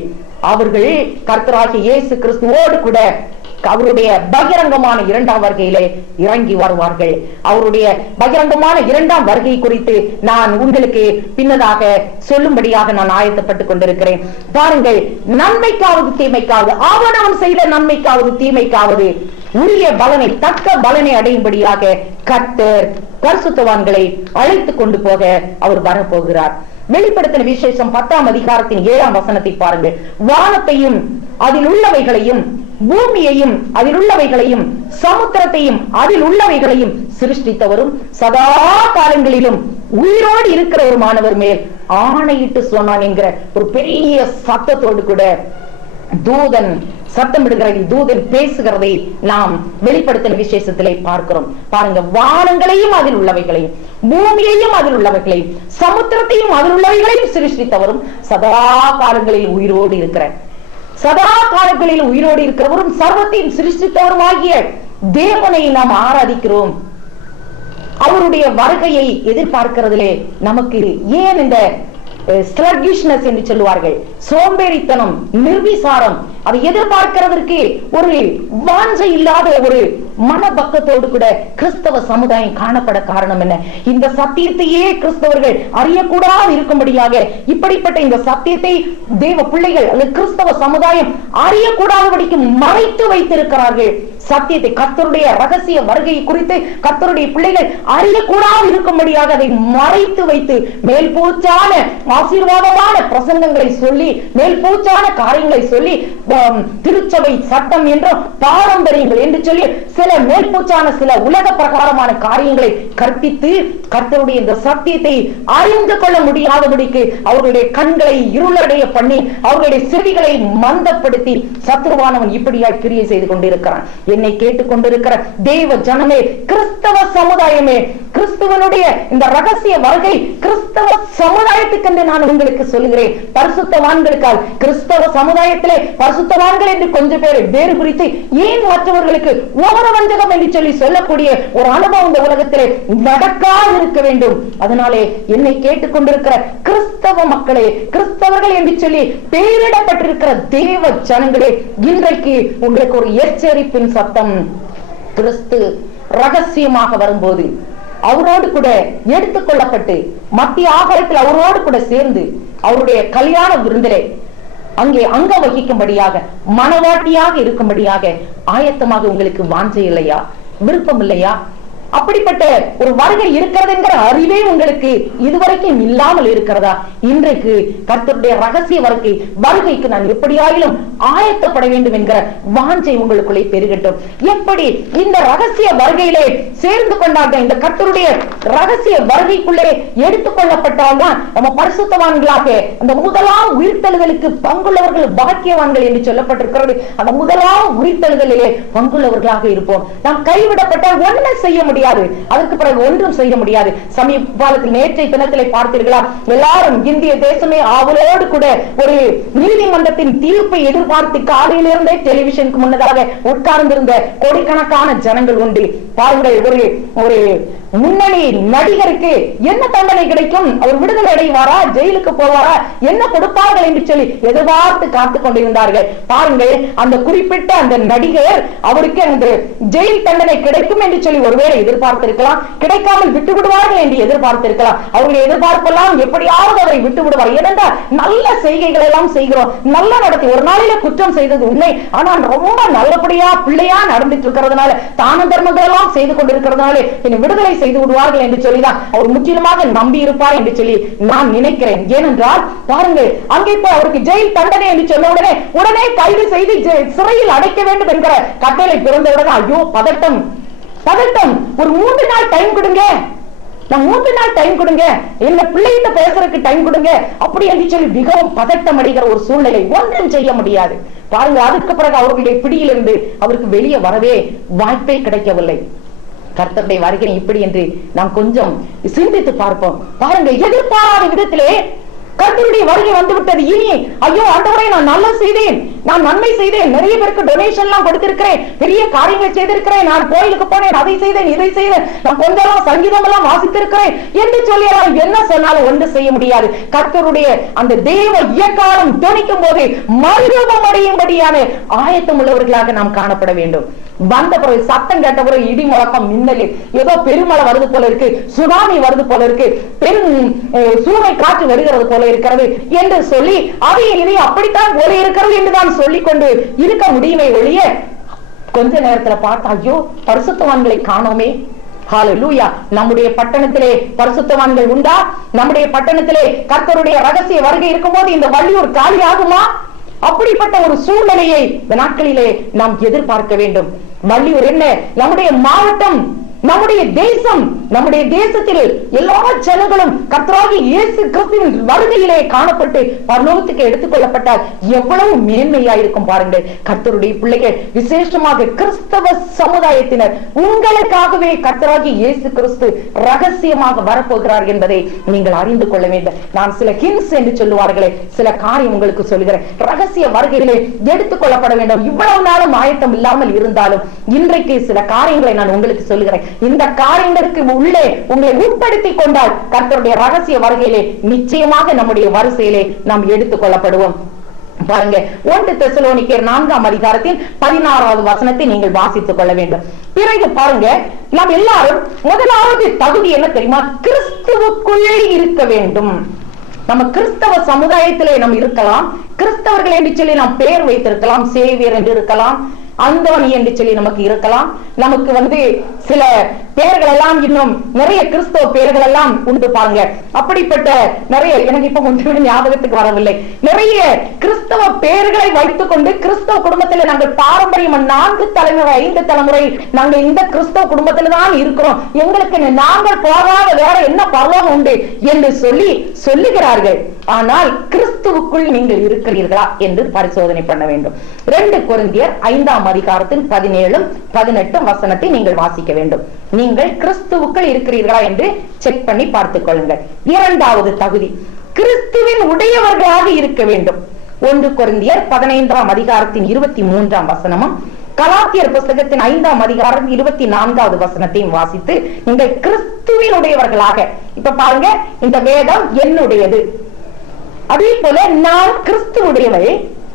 அவர்கள் கர்த்தராகிய இயேசு கிறிஸ்துவோடு கூட அவருடைய பகிரங்கமான 2ஆம் வருகையிலே இறங்கி வருவார்கள். அவருடைய பகிரங்கமான 2ஆம் வருகை குறித்து நான் உங்களுக்கு பின்னதாக சொல்லும்படியாக நான் ஆயத்தப்பட்டுக் கொண்டிருக்கிறேன். பாருங்கள், நன்மைக்காவது தீமைக்காவது அவனவன் செய்த நன்மைக்காவது தீமைக்காவது உரிய பலனை தக்க பலனை அடையும்படியாக கர்த்தர் பரிசுத்தவான்களை அழைத்துக் கொண்டு போக அவர் வரப்போகிறார். வெளிப்படுத்தின விசேஷம் 10ஆம் அதிகாரத்தின் 7ஆம் வசனத்தை பாருங்கள். வானத்தையும் அதில் உள்ளவைகளையும், பூமியையும் அதில் உள்ளவைகளையும், சமுத்திரத்தையும் அதில் உள்ளவைகளையும் சிருஷ்டித்தவரும் சதா காலங்களிலும் உயிரோடு இருக்கிற ஒரு மாணவர் மேல் ஆணையிட்டு சொன்னான் என்கிற ஒரு பெரிய சத்தத்தோடு கூட தூதன் சத்தமிடுகிறதை, தூதன் பேசுகிறதை நாம் வெளிப்படுத்தின விசேஷத்திலே பார்க்கிறோம். பாருங்க, வானங்களையும் அதில் உள்ளவைகளையும், பூமியையும் அதில் உள்ளவைகளையும், சமுத்திரத்தையும் அதில் உள்ளவைகளையும் சிருஷ்டித்தவரும் சதா காலங்களில் உயிரோடு இருக்கிற, சதா காலங்களில் உயிரோடு இருக்கிறவரும் சர்வத்தையும் சிருஷ்டித்தவரும் ஆகிய தேவனை நாம் ஆராதிக்கிறோம். அவருடைய வருகையை எதிர்பார்க்கிறதிலே நமக்கு ஏன் இந்த ஸ்லக்கிஷ்னஸ் என்று சொல்லுவார்கள், சோம்பேறித்தனம், நிர்விசாரம், அதை எதிர்பார்க்கிறதற்கு ஒரு வாஞ்சை இல்லாத ஒரு மனபக்கத்தோடு கூட கிறிஸ்தவ சமுதாயம் காணப்பட காரணம் என்ன? இந்த சத்தியத்தையே கிறிஸ்தவர்கள் அறியக்கூடாது இருக்கும்படியாக இப்படிப்பட்ட இந்த சத்தியத்தை தேவ பிள்ளைகள் அல்லது கிறிஸ்தவ சமுதாயம் அறியக்கூடாதபடிக்கு மறைத்து வைத்திருக்கிறார்கள். சத்தியத்தை, கர்த்தருடைய ரகசிய வருகை குறித்து கர்த்தருடைய பிள்ளைகள் அறியக்கூடாது இருக்கும்படியாக அதை மறைத்து வைத்து மேல்பூச்சான ஆசீர்வாதமான பிரசங்கங்களை சொல்லி, மேல்பூச்சான காரியங்களை சொல்லி, திருச்சபை சட்டம் என்றும் பாரம்பரியங்கள் என்று சொல்லி சில மேல்பூச்சான சில உலக பிரகாரமான காரியங்களை கற்பித்து கர்த்தருடைய இந்த சத்தியத்தை அறிந்து கொள்ள முடியாதபடிக்கு அவர்களுடைய கண்களை இருளடைய பண்ணி அவர்களுடைய செவிகளை மந்தப்படுத்தி சத்துருவானவன் இப்படியாய் கிரியை செய்து கொண்டிருக்கிறான். என்னை கேட்டுக் கொண்டிருக்கிற தேவ ஜனமே, கிறிஸ்தவ சமுதாயமே, கிறிஸ்துவனுடைய இந்த ரகசிய வருகை கிறிஸ்தவ சமுதாயத்துக்கு நான் உங்களுக்கு சொல்லுகிறேன். பரிசுத்தவான்களுக்கால் கிறிஸ்தவ சமுதாயத்திலே பரிசுத்தவான்கள் என்று கொஞ்சம் பேரை வேறு குறித்து ஏன் மற்றவர்களுக்கு ஓரவஞ்சகம் என்று சொல்லி சொல்லக்கூடிய ஒரு அனுபவம் இந்த உலகத்திலே நடக்காது இருக்க வேண்டும். அதனாலே என்னை கேட்டுக்கொண்டிருக்கிற கிறிஸ்தவ மக்களே, கிறிஸ்தவர்கள் என்று சொல்லி பெயரிடப்பட்டிருக்கிற தேவ ஜனங்களே, இன்றைக்கு உங்களுக்கு ஒரு எச்சரிப்பின் சத்தம். கிறிஸ்து ரகசியமாக வரும்போது அவரோடு கூட எடுத்துக் கொள்ளப்பட்டு மத்திய ஆகாயத்தில் அவரோடு கூட சேர்ந்து அவருடைய கல்யாண விருந்திலே அங்கே அங்க வகிக்கும்படியாக மனவாட்டியாக இருக்கும்படியாக ஆயத்தமாக உங்களுக்கு வாஞ்சை இல்லையா? விருப்பம் இல்லையா? அப்படிப்பட்ட ஒரு வருகை இருக்கிறது என்கிற அறிவே உங்களுக்கு இதுவரைக்கும் இல்லாமல் இருக்கிறதா? இன்றைக்கு கர்த்தருடைய ரகசிய வருகைக்கு நான் எப்படியாயிலும் ஆயத்தப்பட வேண்டும் என்கிற வாஞ்சை உங்களுக்குள்ளே பெருகட்டும். எப்படி இந்த ரகசிய வருகையிலே சேர்ந்து கொண்டாங்க, இந்த கர்த்தருடைய ரகசிய வருகைக்குள்ளே எடுத்துக் கொள்ளப்பட்டால்தான் நம்ம பரிசுத்தவான்களாக அந்த முதலாம் உயிர்த்தெழுதலுக்கு பங்குள்ளவர்கள் பாக்கியவான்கள் என்று சொல்லப்பட்டிருக்கிறது. அந்த முதலாம் உயிர்த்தெழுதலிலே பங்குள்ளவர்களாக இருப்போம். நாம் கைவிடப்பட்டால் ஒன்றும் செய்ய முடியாது, அதற்கு பிறகு ஒன்றும் செய்ய முடியாது. சமீபத்தில் நேற்றைய தினத்திலே பார்த்தீர்களா? எல்லாரும் இந்திய தேசமே ஆவலோடு கூட ஒரு நீதிமன்றத்தின் தீர்ப்பை எதிர்பார்த்து காலையிலிருந்தே டெலிவிஷனுக்கு முன்னதாக உட்கார்ந்திருந்த கோடிக்கணக்கான ஜனங்கள் உண்டு. பாருங்கள், ஒரு முன்னணி நடிகருக்கு என்ன தண்டனை கிடைக்கும்? அவர் விடுதலை அடைவாரா? ஜெயிலுக்கு போவாரா? என்ன கொடுப்பார்கள் என்று சொல்லி எதிர்பார்த்து காத்துக் கொண்டிருந்தார்கள். பாருங்கள், அந்த குறிப்பிட்ட அந்த நடிகர் அவருக்கு அந்த ஜெயில் தண்டனை கிடைக்கும் என்று சொல்லி ஒருவேளை எதிர்பார்த்திருக்கலாம், கிடைக்காமல் விட்டு விடுவார்கள் என்று எதிர்பார்த்திருக்கலாம். அவருடைய எதிர்பார்ப்பெல்லாம் எப்படியாவது அவரை விட்டு விடுவார். ஏனென்றால் நல்ல செய்கைகள் எல்லாம் செய்கிறோம், நல்ல நடத்தி, ஒரு நாளில குற்றம் செய்தது உண்மை, ஆனால் ரொம்ப நல்லபடியா பிள்ளையா நடந்துட்டு இருக்கிறதுனால, தான தர்மங்கள் எல்லாம் செய்து கொண்டிருக்கிறதுனால என்னை விடுதலை செய்து விடுவார்கள் என்று சொல்லிதான் அவர் முற்றிலுமாக நம்பி இருப்பார் என்று சொல்லி நான் நினைக்கிறேன். ஏனென்றால் பாருங்கள், அங்கே போய் அவருக்கு ஜெயில் தண்டனை என்று சொன்ன உடனே கைது செய்து சிறையில் அடைக்க வேண்டும் என்கிற கட்டளை பிறந்தவுடனே ஐயோ பதட்டம், ஒரு 3 நாள் டைம் கொடுங்க, நான் 3 நாள் டைம் கொடுங்க, என்ன பிள்ளைகிட்ட பேசுறதுக்கு டைம் கொடுங்க அப்படி என்று சொல்லி மிகவும் பதட்டம் அடைகிற ஒரு சூழ்நிலை. ஒன்றும் செய்ய முடியாது. பாருங்க, அதுக்கு பிறகு அவர்களுடைய பிடியிலிருந்து அவருக்கு வெளியே வரவே வாய்ப்பே கிடைக்கவில்லை. கர்த்தருடைய வருகை இப்படி என்று நாம் கொஞ்சம் சிந்தித்து பார்ப்போம். பாருங்க, எதிர்பாராத விதத்திலே கர்த்தருடைய வருகை வந்து விட்டது. இனி ஐயோ ஆண்டவரே, நான் நல்ல செய்தேன், நான் நன்மை செய்தேன், நிறைய பேருக்கு டொனேஷன் எல்லாம் கொடுத்திருக்கிறேன், பெரிய காரியங்கள் செய்திருக்கிறேன், நான் கோயிலுக்கு போனேன், அதை செய்தேன், இதை செய்தேன், நான் கொஞ்சம் சங்கீதம் எல்லாம் வாசித்திருக்கிறேன் என்று சொல்லி என்ன சொன்னாலும் ஒன்று செய்ய முடியாது. கர்த்தருடைய அந்த தேவ இயக்காலம் துணிக்கும் போது மறுரூபம் அடையும்படியான ஆயத்தம் உள்ளவர்களாக நாம் காணப்பட வேண்டும். வந்த பிறகு சத்தம் கேட்ட பிறகு இடி முழக்கம், மின்னல், ஏதோ பெருமழை வருது போல இருக்கு, சுனாமி வருது போல இருக்கு, பெரும் சூறை காற்று வருகிறது போல இருக்கிறது என்று சொல்லி அதை இதை அப்படித்தான் போல இருக்கிறது என்றுதான் சொல்லிக் கொண்டு இருக்க முடியுமே ஒழிய கொஞ்ச நேரத்துல பார்த்தா ஐயோ பரிசுத்தவான்களை காணோமே. ஹல்லேலூயா. நம்முடைய பட்டணத்திலே பரிசுத்தவான்கள் உண்டா? நம்முடைய பட்டணத்திலே கர்த்தருடைய ரகசிய வருகை இருக்கும்போது இந்த வள்ளியூர் காலி ஆகுமா? அப்படிப்பட்ட ஒரு சூழ்நிலையை இந்த நாட்களிலே நாம் எதிர்பார்க்க வேண்டும். வள்ளியூர் என்ன? நம்முடைய மாவட்டம், நம்முடைய தேசம், நம்முடைய தேசத்தில் எல்லா ஜனங்களும் கர்த்தராகிய இயேசு கிறிஸ்துவின் வருகையிலே காணப்பட்டு பரலோகத்துக்கு எடுத்துக் கொள்ளப்பட்டால் எவ்வளவு மேன்மையா இருக்கும் பாருங்கள். கர்த்தருடைய பிள்ளைகள், விசேஷமாக கிறிஸ்தவ சமுதாயத்தினர், உங்களுக்காகவே கர்த்தராகிய இயேசு கிறிஸ்து ரகசியமாக வரப்போகிறார் என்பதை நீங்கள் அறிந்து கொள்ள வேண்டும். நான் சில ஹின்ஸ் என்று சொல்லுவார்களே, சில காரியம் உங்களுக்கு சொல்லுகிறேன். ரகசிய வருகையிலே எடுத்துக் கொள்ளப்பட வேண்டும். இவ்வளவு நாளும் ஆயத்தம் இல்லாமல் இருந்தாலும் இன்றைக்கு சில காரியங்களை நான் உங்களுக்கு சொல்லுகிறேன். இந்த காரியங்களுக்கு உள்ளே உங்களை உட்படுத்திக் கொண்டால் கர்த்தருடைய ரகசிய வருகையிலே நிச்சயமாக நம்முடைய வரிசையிலே நாம் எடுத்துக் கொள்ளப்படுவோம். பாருங்க, 1 தெசலோனிக்கேயர் 4ஆம் அதிகாரத்தின் 16வது வசனத்தை நீங்கள் வாசித்துக் கொள்ள வேண்டும். பிறகு பாருங்க, நாம் எல்லாரும் முதலாவது தகுதி என்ன தெரியுமா? கிறிஸ்துவுக்குள்ளே இருக்க வேண்டும். நம்ம கிறிஸ்தவ சமுதாயத்திலே நாம் இருக்கலாம், கிறிஸ்தவர்கள் என்று சொல்லி நாம் பெயர் வைத்திருக்கலாம், சேவியர் என்று இருக்கலாம், அந்தோனி என்று சொல்லி நமக்கு இருக்கலாம். நமக்கு சில பெயர்கள் எல்லாம் இன்னும் நிறைய கிறிஸ்தவ பெயர்கள் எல்லாம் உண்டு பாருங்க. அப்படிப்பட்ட நிறைய, எனக்கு இப்ப ஒன்றுமே ஞாபகத்துக்கு வரவில்லை, நிறைய கிறிஸ்தவ பெயர்களை வைத்துக் கொண்டு கிறிஸ்தவ குடும்பத்தில் நாங்கள் பாரம்பரியம் 4 தலைமுறை 5 தலைமுறை நாங்கள் இந்த கிறிஸ்தவ குடும்பத்தில் தான் இருக்கிறோம், எங்களுக்கு நாங்கள் போகாத வேற என்ன பரலோகம் உண்டு என்று சொல்லுகிறார்கள். ஆனால் கிறிஸ்துவுக்குள் நீங்கள் இருக்கிறீர்களா என்று பரிசோதனை பண்ண வேண்டும். 2 கொரிந்தியர் 5ஆம் அதிகாரத்தின் 17 18 வசனத்தை நீங்கள் வாசிக்க வேண்டும். நீங்கள் கிறிஸ்துவுக்குள் இருக்கிறீர்களா என்று செக் பண்ணி பார்த்துக் கொள்ளுங்கள். 2வது தகுதி, கிறிஸ்துவின் உடையவர்களாக இருக்க வேண்டும். 1 கொரிந்தியர் 15ஆம் அதிகாரத்தின் 23ஆம் வசனமும் கலாத்தியர் புஸ்தகத்தின் 5ஆம் அதிகாரம் 24வது வசனத்தையும் வாசித்து நீங்கள் கிறிஸ்துவின் உடையவர்களாக, இப்ப பாருங்க, இந்த வேதம் என்னுடையது, அதே போல நான் கிறிஸ்துவுடையவை,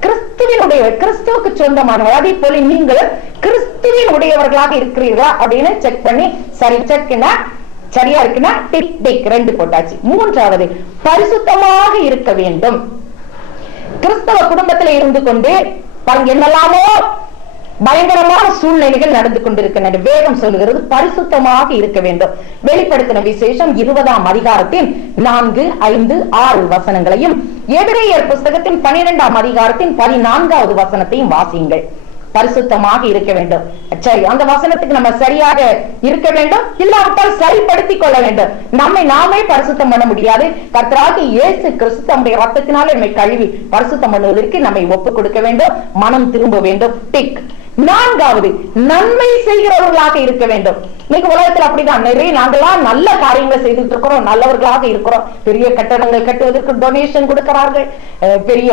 கிறிஸ்துவினுடையவர், கிறிஸ்துவுக்கு சொந்தமானவர். அதே போல நீங்கள் கிறிஸ்துவின் உடையவர்களாக இருக்கிறீர்களா அப்படின்னு செக் பண்ணி, சரி செக்னா சரியா இருக்குன்னா டிக் டிக் 2 போட்டாச்சு. 3வது, பரிசுத்தமாக இருக்க வேண்டும். கிறிஸ்தவ குடும்பத்தில் இருந்து கொண்டு பாருங்க, என்னெல்லாமோ பயங்கரமான சூழ்நிலைகள் நடந்து கொண்டிருக்கின்றன. வேதம் சொல்லுகிறது பரிசுத்தமாக இருக்க வேண்டும். வெளிப்படுத்தின விசேஷம் 20ஆம் அதிகாரத்தின் 4, 5, 6 வசனங்களையும் எபிரேயர் புஸ்தகத்தின் 12ஆம் அதிகாரத்தின் 14வது வசனத்தையும் வாசியுங்கள். பரிசுத்தமாக இருக்க வேண்டும். சரி, அந்த வசனத்துக்கு நம்ம சரியாக இருக்க வேண்டும், இல்லாவிட்டால் சரிப்படுத்திக் கொள்ள வேண்டும். நம்மை நாமே பரிசுத்தம் பண்ண முடியாது. கர்த்தராகிய இயேசு கிறிஸ்து தம்முடைய ரத்தத்தினாலே நம்மை கழுவி பரிசுத்தம் பண்ணுவதற்கு நம்மை ஒப்புக் கொடுக்க வேண்டும், மனம் திரும்ப வேண்டும். டிக். 4வது, நன்மை செய்கிறவர்களாக இருக்க வேண்டும். இன்னைக்கு உலகத்தில் அப்படிதான், நிறைய நாங்களாம் நல்ல காரியங்களை செய்துட்டு இருக்கிறோம், நல்லவர்களாக இருக்கிறோம். பெரிய கட்டடங்கள் கட்டுவதற்கு டொனேஷன் கொடுக்கிறார்கள், பெரிய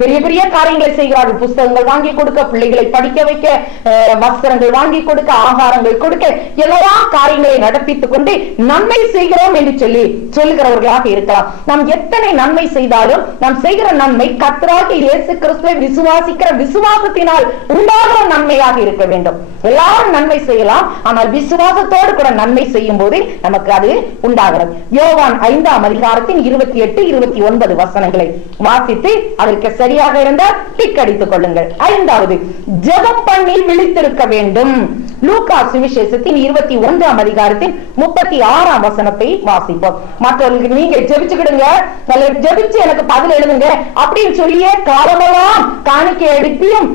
பெரிய பெரிய காரியங்களை செய்கிறார்கள். புஸ்தகங்கள் வாங்கி கொடுக்க, பிள்ளைகளை படிக்க வைக்க, வஸ்திரங்கள் வாங்கி கொடுக்க, ஆகாரங்கள் கொடுக்க, எல்லா காரியங்களை நடப்பித்துக் கொண்டு நன்மை செய்கிறோம் என்று சொல்லுகிறவர்களாக இருக்கலாம். நாம் எத்தனை நன்மை செய்தாலும் நாம் செய்கிற நன்மை கர்த்தராகிய இயேசு கிறிஸ்துவை விசுவாசிக்கிற விசுவாசத்தினால் உண்டாகிற நன்மையாக இருக்க வேண்டும். எல்லாரும் நன்மை செய்யலாம், ஆனால் விசுவாசத்தோடு கூட நன்மை செய்யும் போது நமக்கு அது உண்டாகிறது. யோவான் 5ஆம் அதிகாரத்தின் 28, 29 வசனங்களை வாசித்து அதற்கு சரியாக இருந்தால் டிக் அடித்துக் கொள்ளுங்கள். 5வது, ஜெபம் பண்ணி விழித்திருக்க வேண்டும். லூக்கா சுவிசேஷத்தின் 21ஆம் அதிகாரத்தின் 36ஆம் வசனத்தை வாசிப்போம். மற்றவர்களுக்கு நீங்க ஜெபிச்சுக்கிடுங்க, ஜெபிச்சு எனக்கு பதில் எழுதுங்க அப்படின்னு சொல்லியே காலமெல்லாம் காணிக்கை எடுப்பியும்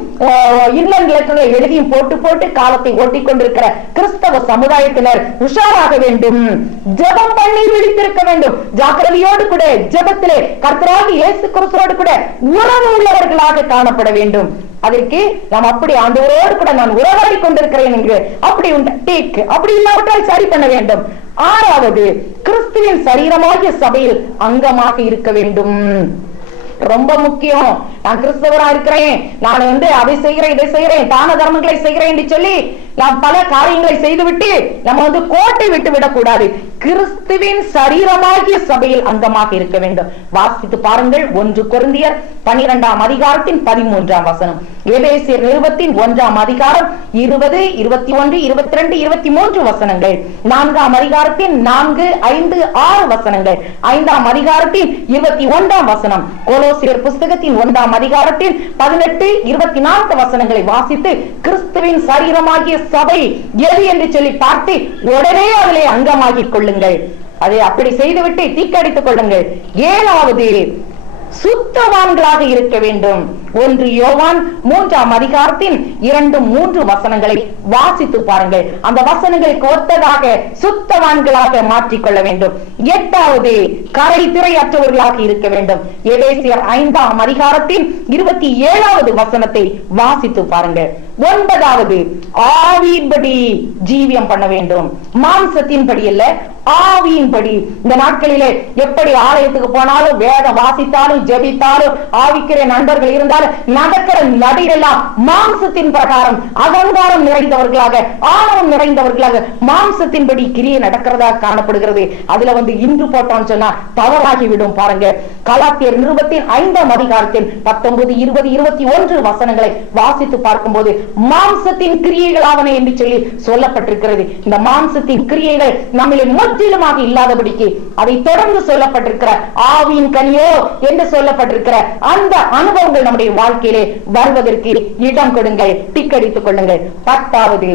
இல்லங்களை எழுதியும் போட்டு காலத்தை ஓட்டிக் கொண்டிருக்கிற கிறிஸ்தவ சமுதாயத்தினர் உஷாராக வேண்டும். ஜெபம் பண்ணி விழித்திருக்க வேண்டும். ஜாக்கிரதையோடு கூட ஜெபத்திலே கர்த்தராகிய இயேசு கிறிஸ்துவோடு கூட உறவு உள்ளவர்களாக காணப்பட வேண்டும். அதற்கு நாம் அப்படி ஆண்டவரோடு கூட நான் உறவாடி கொண்டிருக்கிறேன் என்று அப்படி டேக், அப்படி இல்லாவிட்டால் சரி பண்ண வேண்டும். 6வது, கிறிஸ்துவின் சரீரமாகிய சபையில் அங்கமாக இருக்க வேண்டும். ரொம்ப முக்கியம். நான் கிறிஸ்தவரா இருக்கிறேன், நான் அதை செய்கிறேன், இதை செய்கிறேன், தான தர்மங்களை செய்கிறேன் என்று சொல்லி நாம் பல காரியங்களை செய்துவிட்டு நம்ம கோட்டை விட்டு விடக்கூடாது. கிறிஸ்துவின் சரீரமாகிய சபையில் அங்கமாக இருக்க வேண்டும். வாசித்து பாருங்கள். 1 கொரிந்தியர் 12ஆம் அதிகாரத்தின் 13ஆம் வசனம், எபேசியர் நிருபத்தின் 1ஆம் அதிகாரம் 20, 21, 22, 23 வசனங்கள், 4ஆம் அதிகாரத்தின் 4, 5, 6 வசனங்கள், 5ஆம் அதிகாரத்தின் 21ஆம் வசனம், கொலோசியர் புஸ்தகத்தின் 1ஆம் அதிகாரத்தின் 18, 24 வசனங்களை வாசித்து கிறிஸ்துவின் சரீரமாகிய சபை எது என்று சொல்லி பார்த்து உடனே அதிலே அங்கமாகிக் கொள்ளுங்கள். அதை அப்படி செய்துவிட்டு தீக்கடித்துக் கொள்ளுங்கள். 7வது, சுத்தவான்களாக இருக்க வேண்டும். 1 யோவான் 3ஆம் அதிகாரத்தின் 2, 3 வசனங்களை வாசித்து பாருங்கள். அந்த வசனங்களுக்கு ஒத்ததாக சுத்தவான்களாக மாற்றிக்கொள்ள வேண்டும். 8வது, கரை திரையற்றவர்களாக இருக்க வேண்டும். எபேசியர் 5ஆம் அதிகாரத்தின் 27வது வசனத்தை வாசித்து பாருங்கள். 9வது, ஆவியின்படி ஜீவியம் பண்ண வேண்டும். மாம்சத்தின்படி அல்ல, ஆவியின்படி. இந்த நாட்களிலே எப்படி ஆலயத்துக்கு போனாலும் வேத வாசித்தாலும் ஜெபித்தாலும் ஆவிக்கிற நண்பர்கள் இருந்தாலும் நடக்கிற நடையெல்லாம் மாம்சத்தின் பிரகாரம் அகங்காரம் நிறைந்தவர்களாக, ஆணவம் நிறைந்தவர்களாக, மாம்சத்தின்படி கிரியை நடக்கிறதா காணப்படுகிறது. அதுல இன்று போட்டோம்னு சொன்னா தவறாகிவிடும். பாருங்க, கலாத்தியர் நிருபத்தின் 5ஆம் அதிகாரத்தின் 19, 20, 21 வசனங்களை வாசித்து பார்க்கும்போது மாம்சத்தின் கிரியைகள் ஆவன என்று சொல்லி சொல்லப்பட்டிருக்கிறது. இந்த மாம்சத்தின் கிரியைகள் நம்மளை முற்றிலுமாக இல்லாதபடிக்கு அதை தொடர்ந்து சொல்லப்பட்டிருக்கிற ஆவியின் கனியோ என்று சொல்லப்பட்டிருக்கிற அந்த அனுபவங்கள் நம்முடைய வாழ்க்கையிலே வருவதற்கு இடம் கொடுங்கள், டிக்கடித்துக் கொள்ளுங்கள். 10வது,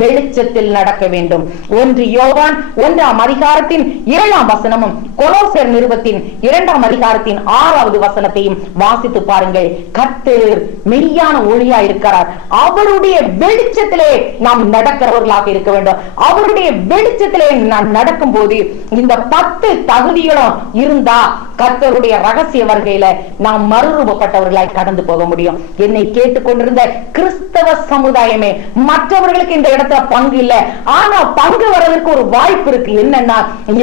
வெளிச்சத்தில் நடக்க வேண்டும். 1 யோவான் 1ஆம் அதிகாரத்தின் 7ஆம் வசனமும் கொலோசியர் நிருபத்தின் 2ஆம் அதிகாரத்தின் 6வது வசனத்தையும் வாசித்து பாருங்கள். கர்த்தர் மெய்யான ஒளியா இருக்கிறார். அவருடைய வெளிச்சத்திலே நாம் நடக்கிறவர்களாக இருக்க வேண்டும். அவருடைய வெளிச்சத்திலே நாம் நடக்கும் போது இந்த 10 தகுதிகளும் இருந்தா கர்த்தருடைய ரகசிய வருகையில நாம் மறுரூபப்பட்டவர்களாய் கடந்து போக முடியும். என்னை கேட்டுக்கொண்டிருந்த கிறிஸ்தவ சமுதாயமே, மற்றவர்களுக்கு இந்த இடத்துல பங்கு இல்ல, ஆனா பங்கு வர்றதுக்கு ஒரு வாய்ப்பு இருக்கு. என்னன்னா,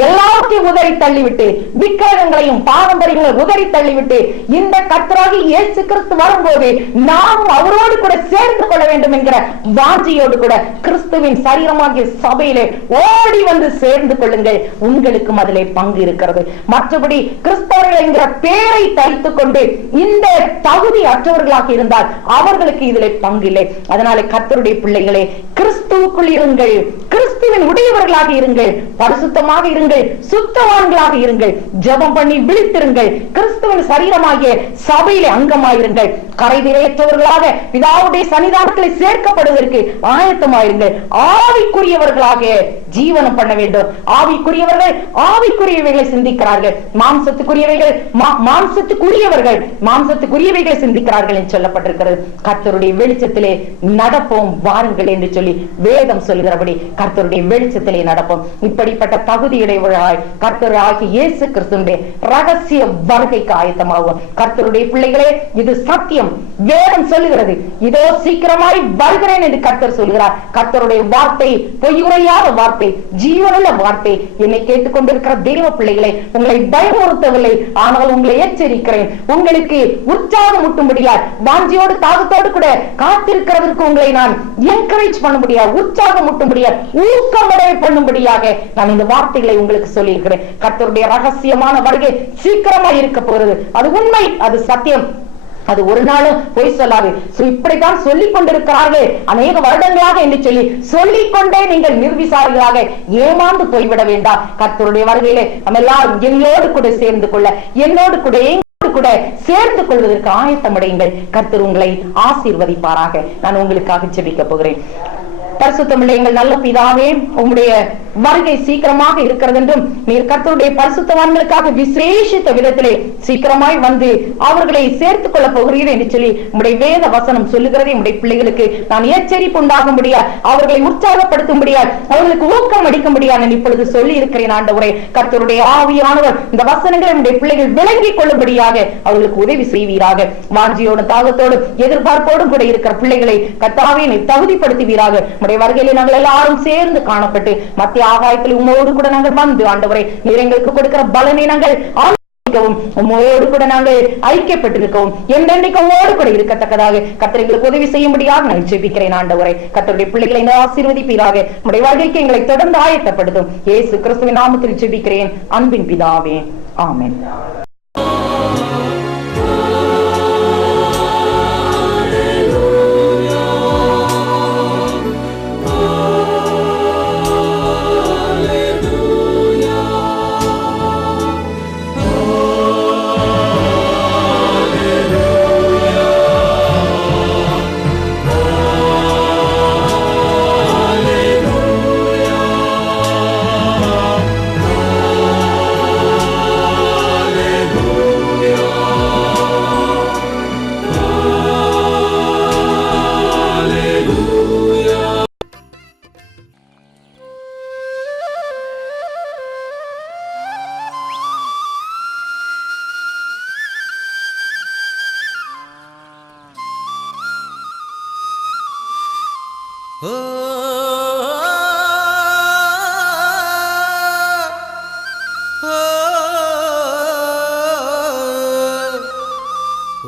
எல்லாத்தையும் உதறி தள்ளிவிட்டு, விக்கிரகங்களையும் பாரம்பரியங்களையும் உதறி தள்ளிவிட்டு இந்த கர்த்தராகிய இயேசு கிறிஸ்து வரும்போது நாம் அவரோடு கூட சேர்ந்து கொள்ள வேண்டும் என்கிற வாஞ்சியோடு கூட கிறிஸ்துவின் சரீரமாகிய சபையிலே ஓடி வந்து சேர்ந்து கொள்ளுங்கள். உங்களுக்கும் அதிலே பங்கு இருக்கிறது. மற்றபடி கிறிஸ்தவர்கள் என்கிற பேரை தரித்துக் கொண்டு இந்த தகுதி அற்றவர்களாக இருந்தால் அவர்களுக்கு இதிலே பங்கு இல்லை. அதனால கர்த்தருடைய பிள்ளைகளே, கிறிஸ்துவுக்குள் இருங்கள், கிறிஸ்துவின் உடையவர்களாக இருங்கள், பரிசுத்தமாக இருங்கள், சுத்தவான்களாக இருங்கள், ஜெபம் பண்ணி விழித்திருங்கள், கிறிஸ்துவின் சரீரமாகிய சபையிலே அங்கமாயிருங்கள், கரைதிரையற்றவர்களாக பிதாவுடைய சன்னிதானத்திலே சேர்க்கப்படுவதற்கு ஆயத்தமாயிருங்கள், ஆவிக்குரியவர்களாக ஜீவனம் பண்ண வேண்டும். ஆவிக்குரியவர்கள் ஆவிக்குரியவைகளை சிந்திக்கிறார்கள், மாம்சத்துக்குரியவர்களை சிந்திக்கிறார்கள் என்று சொல்லப்பட்டிருக்கிறது. கர்த்தருடைய வெளிச்சத்திலே நடப்போம் வாருங்கள் என்று சொல்லி வேதம் சொல்கிறபடி கர்த்தருடைய வெளிச்சத்திலே நடப்போம். இப்படிப்பட்ட தகுதியுடையவர்களாய் கர்த்தராகிய இயேசு கிறிஸ்துவின் ரகசிய வருகைக்கு ஆயத்தமாகும். கர்த்தருடைய பிள்ளைகளே, இது சத்தியம். வேதம் சொல்லுகிறது, இதோ சீக்கிரமாய் வருகிறேன் என்று கர்த்தர் சொல்கிறார். கர்த்தருடைய வார்த்தை பொய்யுரையாத வார்த்தை, ஜீவனுள்ள வார்த்தை. என்னை கேட்டுக்கொண்டிருக்கிற தெய்வ பிள்ளைகளை, உங்களை பயமுறுத்தவில்லை, ஆனால் உங்களை எச்சரிக்கிறேன். உங்களுக்கு உற்சாகம் ஊட்டும்படியாய், வாஞ்சியோடு தாகத்தோடு கூட காத்திருக்கிறதற்கு உங்களை நான் என்கரேஜ் பண்ண முடியாது, உற்சாகம் ஊட்டும்படியாக, ஊக்கமடைய பண்ணும்படியாக நான் இந்த வார்த்தைகளை உங்களுக்கு சொல்லியிருக்கிறேன். கர்த்தருடைய ரகசியமான வருகை சீக்கிரமா இருக்க போகிறது. அது உண்மை, அது சத்தியம், அது ஒரு நாளும் பொய் சொல்லாது. இப்படித்தான் சொல்லிக் கொண்டிருக்கிறார்கள் அநேக வருடங்களாக என்று சொல்லி சொல்லிக்கொண்டே நீங்கள் நிர்விசாரிகளாக ஏமாந்து போய்விட வேண்டாம். கர்த்தருடைய வருகையிலே நம்ம எல்லாரும் என்னோடு கூட சேர்ந்து கொள்ள, என்னோடு கூட சேர்ந்து கொள்வதற்கு ஆயத்தமடையுங்கள். கர்த்தர் உங்களை ஆசீர்வதிப்பாராக. நான் உங்களுக்காக ஜெபிக்க போகிறேன். பரிசுத்தமுள்ள எங்கள் நல்ல பிதாவே, உங்களுடைய வருகை சீக்கிரமாக இருக்கிறது என்றும் நீர் கர்த்தருடைய பரிசுத்தவான்களுக்காக விசேஷித்த விதத்திலே சீக்கிரமாய் வந்து அவர்களை சேர்த்துக் கொள்ள போகிறீர்கள் என்று சொல்லி உங்களுடைய வேத வசனம் சொல்லுகிறது. உங்களுடைய பிள்ளைகளுக்கு நான் எச்சரிப்பு உண்டாகும்படியா, அவர்களை உற்சாகப்படுத்தும்படியா, அவர்களுக்கு ஊக்கம் அடிக்கும்படியா நான் இப்பொழுது சொல்லி இருக்கிறேன். ஆண்டவரே, கர்த்தருடைய ஆவியானவர் இந்த வசனங்களை நம்முடைய பிள்ளைகள் விளங்கிக் கொள்ளும்படியாக அவர்களுக்கு உதவி செய்வீராக. வாஞ்சியோடும் தாகத்தோடும் எதிர்பார்ப்போடும் கூட இருக்கிற பிள்ளைகளை கர்த்தாவே நீர் தகுதிப்படுத்துவீராக. நம்முடைய வருகையிலே நாங்கள் எல்லாரும் சேர்ந்து காணப்பட்டு மத்திய ஆகாயத்தில் உம்மோடு கூட நாங்கள் வந்து ஆண்டவரை நீர் எங்களுக்கு கொடுக்கிற பலனை நாங்கள் உம்மோடு கூட நாங்கள் ஐக்கியப்பட்டிருக்கவும் என்றென்றைக்கு உம்மோடு கூட இருக்கத்தக்கதாக கர்த்தர் எங்களுக்கு உதவி செய்யும்படியாக நான் ஜெபிக்கிறேன். ஆண்டவரை, கர்த்தருடைய பிள்ளைகளை ஆசீர்வதிப்பீராக. நம்முடைய வாழ்க்கைக்கு எங்களை தொடர்ந்து ஆயத்தப்படுத்தும். இயேசு கிறிஸ்துவின் நாமத்தில் ஜெபிக்கிறேன் அன்பின் பிதாவே, ஆமென்.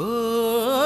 Oh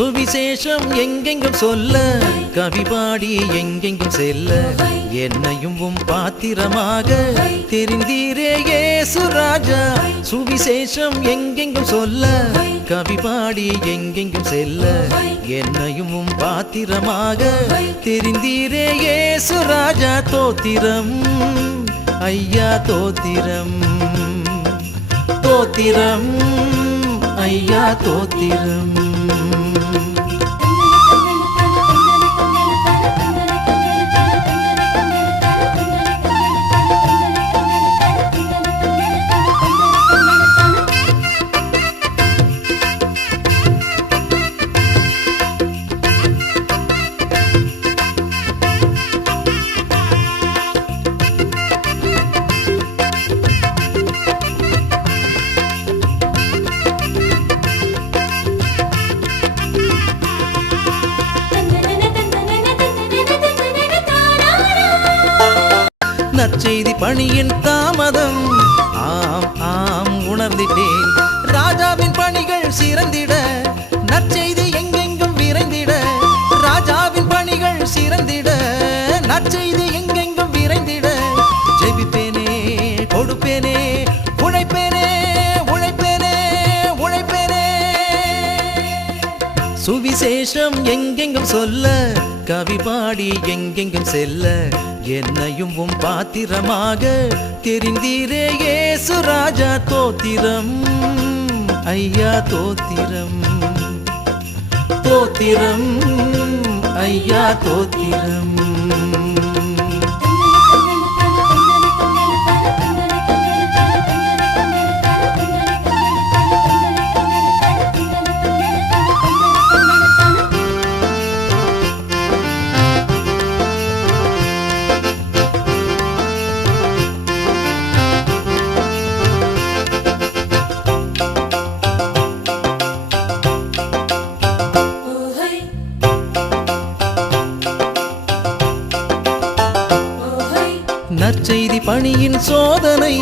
சுவிசேஷம் எங்கெங்கும் சொல்ல, கவி பாடி எங்கெங்கும் செல்ல, என்னையும் உம் பாத்திரமாக தெரிந்தீரே இயேசு ராஜா. சுவிசேஷம் எங்கெங்கும் சொல்ல, கவி பாடி எங்கெங்கும் செல்ல, என்னையும் உம் பாத்திரமாக தெரிந்தீரே இயேசு ராஜா. தோத்திரம் ஐயா தோத்திரம், தோத்திரம் ஐயா தோத்திரம். நற்செய்தி பணியின் தாமதம், ஆம் ஆம் உணர்ந்திட்டேன். ராஜாவின் பணிகள் சிறந்திட, நற்செய்தி எங்கெங்கும் விரைந்திட. ராஜாவின் பணிகள் சிறந்திட, நற்செய்தி எங்கெங்கும் விரைந்திட. ஜெபிப்பேனே கொடுப்பேனே, உழைப்பேனே உழைப்பேனே உழைப்பேனே. சுவிசேஷம் எங்கெங்கும் சொல்ல, கவி பாடி எங்கெங்கும் செல்ல, என்னையும் உம் பாத்திரமாக தெரிந்தீரே இயேசு ராஜா. தோத்திரம் ஐயா தோத்திரம், தோத்திரம் ஐயா தோத்திரம். நற்செய்தி பணியின் சோதனை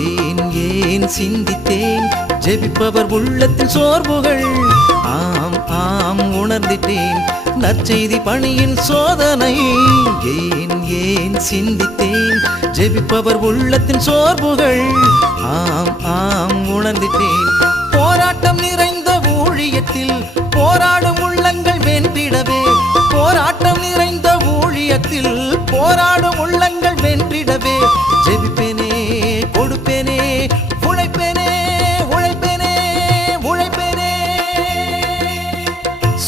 ஏன் ஏன் சிந்தித்தேன். ஜெபிப்பவர் உள்ளத்தின் சோர்வுகள், ஆம் ஆம் உணர்ந்திட்டேன். நற்செய்தி பணியின் சோதனை ஏன் ஏன் சிந்தித்தேன். ஜெபிப்பவர் உள்ளத்தின் சோர்வுகள், ஆம் ஆம் உணர்ந்திட்டேன். போராட்டம் நிறைந்த ஊழியத்தில் போராடும் உள்ளங்கள் வென்றிடவே, போராட்டம் நிறைந்த ஊழியத்தில் போராடும் உள்ளங்கள் வென்றிடவே. ஜெபிப்பேனே கொடுப்பேனே, உழைப்பேனே உழைப்பேனே உழைப்பேனே.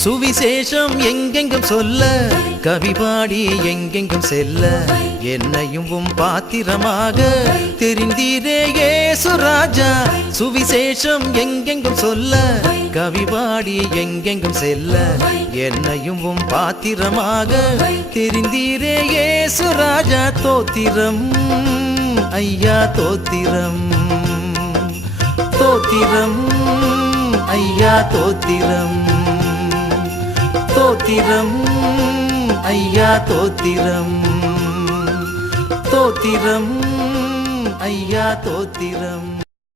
சுவிசேஷம் எங்கெங்கும் சொல்ல, கவி பாடி எங்கெங்கும் செல்ல, என்னையும் உம் பாத்திரமாக தெரிந்தீரே இயேசு ராஜா. சுவிசேஷம் எங்கெங்கும் சொல்ல, கவி பாடி எங்கெங்கும் செல்ல, என்னையும் உம் பாத்திரமாக தெரிந்தீரே இயேசு ராஜா. தோத்திரம் ஐயா தோத்திரம், தோத்திரம் ஐயா தோத்திரம், தோத்திரம் ஐயா தோத்திரம், தோத்திரம் ஐயா தோத்திரம்.